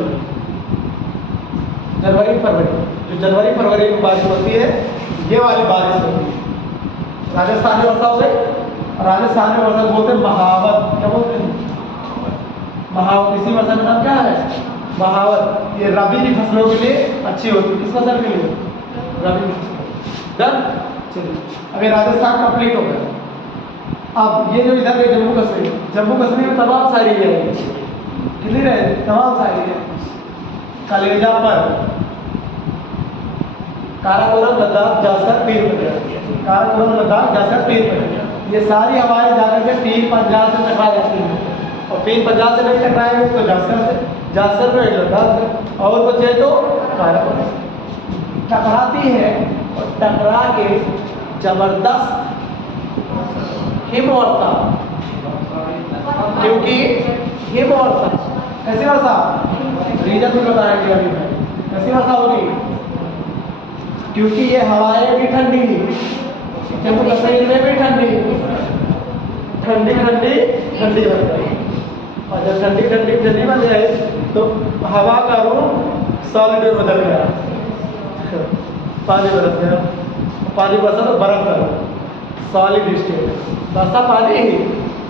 जनवरी फरवरी, जो जनवरी फरवरी में बारिश होती है ये वाली बारिश होती है। राजस्थान में वर्षा हो गई, राजस्थान में वर्षा बोलते हैं महावत। क्या बोलते हैं? महावत। इसी वर्षा का नाम क्या है? महावत। ये रबी की फसलों के लिए अच्छी होती है। किस फसल के लिए? रबी की फसल। डन। चलिए अभी राजस्थान कंप्लीट हो गया। अब ये जो इधर है जम्मू कश्मीर, जम्मू कश्मीर में तमाम सारी है, कितनी रहे? तमाम सारी है। कलेजा पर, काराकोरम, लद्दाख, जासर, पीर पंजाल, काराकोरम, लद्दाख, जासर, पीर पंजाल, ये सारी हवाएं जाकर के पीर पंजाल से टकरा जाती हैं, और पीर पंजाल से नहीं टकराएंगे तो जासर से, जासर में लद्दाख से, और बचे तो काराकोरम। टकराती है और टकरा के जबरदस्त हिमवर्षा, क्योंकि हिमवर्षा कैसी वर्षा? रीजन भी बताएंगे अभी मैं। कैसी वर्षा होगी? क्योंकि ये हवाएं भी ठंडी, जम्मू कश्मीर में भी ठंडी ठंडी ठंडी ठंडी बन गई, और जब ठंडी ठंडी ठंडी बन गई तो हवा का रूप सॉलिड में बदल गया, पानी बरस गया, पानी बरसा तो बर्फ का रूप, सॉलिड स्टेट। बरसा पानी ही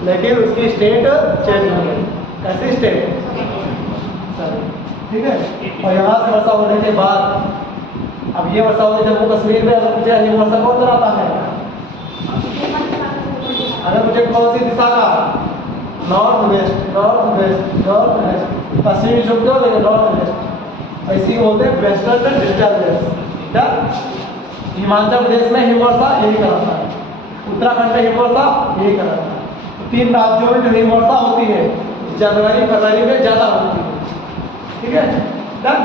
लेकिन उसकी स्टेट चेंज हो गई। कैसी स्टेट? ठीक है। और यहाँ से वर्षा होने के बाद अब ये वर्षा होगी जम्मू कश्मीर में, अगर मुझे ये वर्षा कौन कराता है? अगर मुझे कौन सी दिशा का? North west, north west, north west, पश्चिमी विक्षोभ क्यों लेंगे? North west. इसी को बोलते हैं वेस्टर्न डिस्टर्बेंस। क्या? हिमाचल प्रदेश में हिमवर्षा यही कराता है, उत्तराखंड में हिमवर्षा यही कराता है। तो 3 राज्यों में जो हिमवर्षा होती है जनवरी फरवरी में ज़्यादा होती है। ठीक है, डन।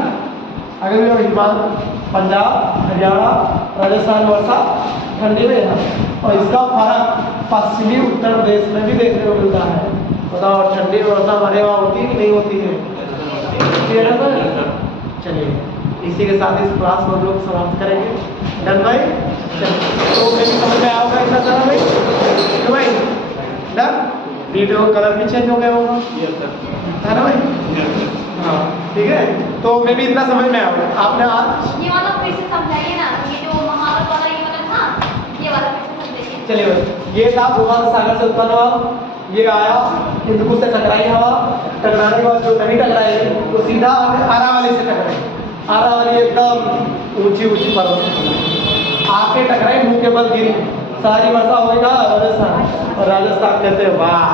अगर हिमाचल, पंजाब, हरियाणा, राजस्थान वर्षा ठंडी में है, और इसका फर्क पश्चिमी उत्तर प्रदेश में भी देखने को मिलता है। बताओ ठंडी में वर्षा हमारे वहाँ होती है कि नहीं होती है? चलिए इसी के साथ इस क्लास को हम लोग समाप्त करेंगे। डन भाई? तो मेरी समझ में आओगे इतना सारा भाई? क्यों भाई? डन। वीडियो कलर भी चेंज हो गया होगा, है ना भाई? हाँ ठीक है। तो मैं भी इतना समझ में आया। आपने आज ये वाला फिर से समझाइए ना, ये जो महावत वाला ये वाला था, ये वाला फिर से समझाइए। चलिए भाई, ये था भूमध्य सागर से उत्पन्न हुआ, ये आया हिंदू से टकराई हवा, टकराने के बाद जो नहीं टकराई वो सीधा अरावली से टकराई। अरावली एकदम ऊंची ऊंची पर्वत से आके टकराई, मुंह के बल गिरी, सारी वर्षा होगा राजस्थान। और राजस्थान कहते हैं वाह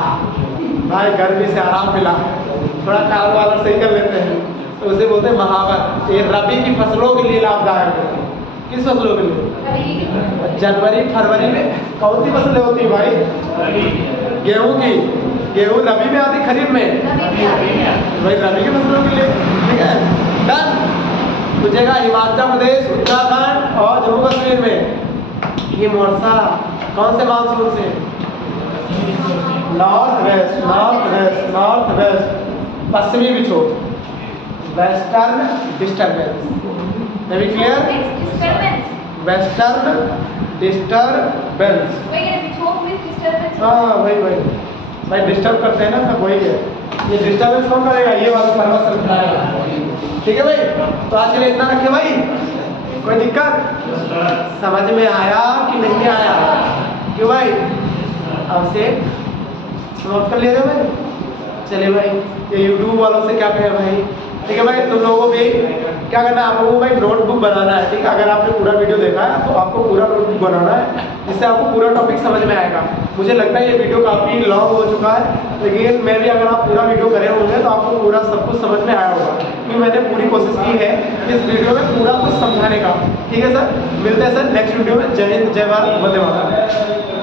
भाई गर्मी से आराम मिला, थोड़ा कारोबार सही कर लेते हैं, तो उसे बोलते हैं महावत। ये रबी की फसलों के लिए लाभदायक है। किस फसलों के लिए? जनवरी फरवरी में कौन सी फसलें होती है भाई? गेहूं की। गेहूं रबी में आती, खरीफ में? भाई रबी की फसलों के लिए। ठीक है, डन। पूछेगा हिमाचल प्रदेश, उत्तराखंड और जम्मू कश्मीर में हिमवर्षा कौन से मानसून से? North west, north west, north west. पश्चिमी विक्षोभ, वेस्टर्न डिस्टर्बेंस। भी क्लियर? Western disturbance. हाँ वही वही भाई, डिस्टर्ब करते हैं ना सब, वही है। ये डिस्टर्बेंस कौन करेगा? ये वाला पर्वत श्रृंखला। ठीक है भाई, तो आज के लिए इतना रखे भाई। कोई दिक्कत? समझ में आया कि नहीं आया? क्यों भाई? अब से नोट कर ले रहे हो भाई? चलिए भाई, ये यूट्यूब वालों से क्या कहें भाई। ठीक है भाई, तुम लोगों को भी क्या करना है, आप लोगों को भाई नोटबुक बनाना है। ठीक है, अगर आपने पूरा वीडियो देखा है तो आपको पूरा नोटबुक बनाना है, जिससे आपको पूरा टॉपिक समझ में आएगा। मुझे लगता है ये वीडियो काफ़ी लॉन्ग हो चुका है, लेकिन मैं भी अगर आप पूरा वीडियो करे होंगे तो आपको पूरा सब कुछ समझ में आया होगा, क्योंकि मैंने पूरी कोशिश की है इस वीडियो में पूरा कुछ समझाने का। ठीक है सर, मिलते हैं सर नेक्स्ट वीडियो में। जय हिंद, जय भारत, वंदे मातरम।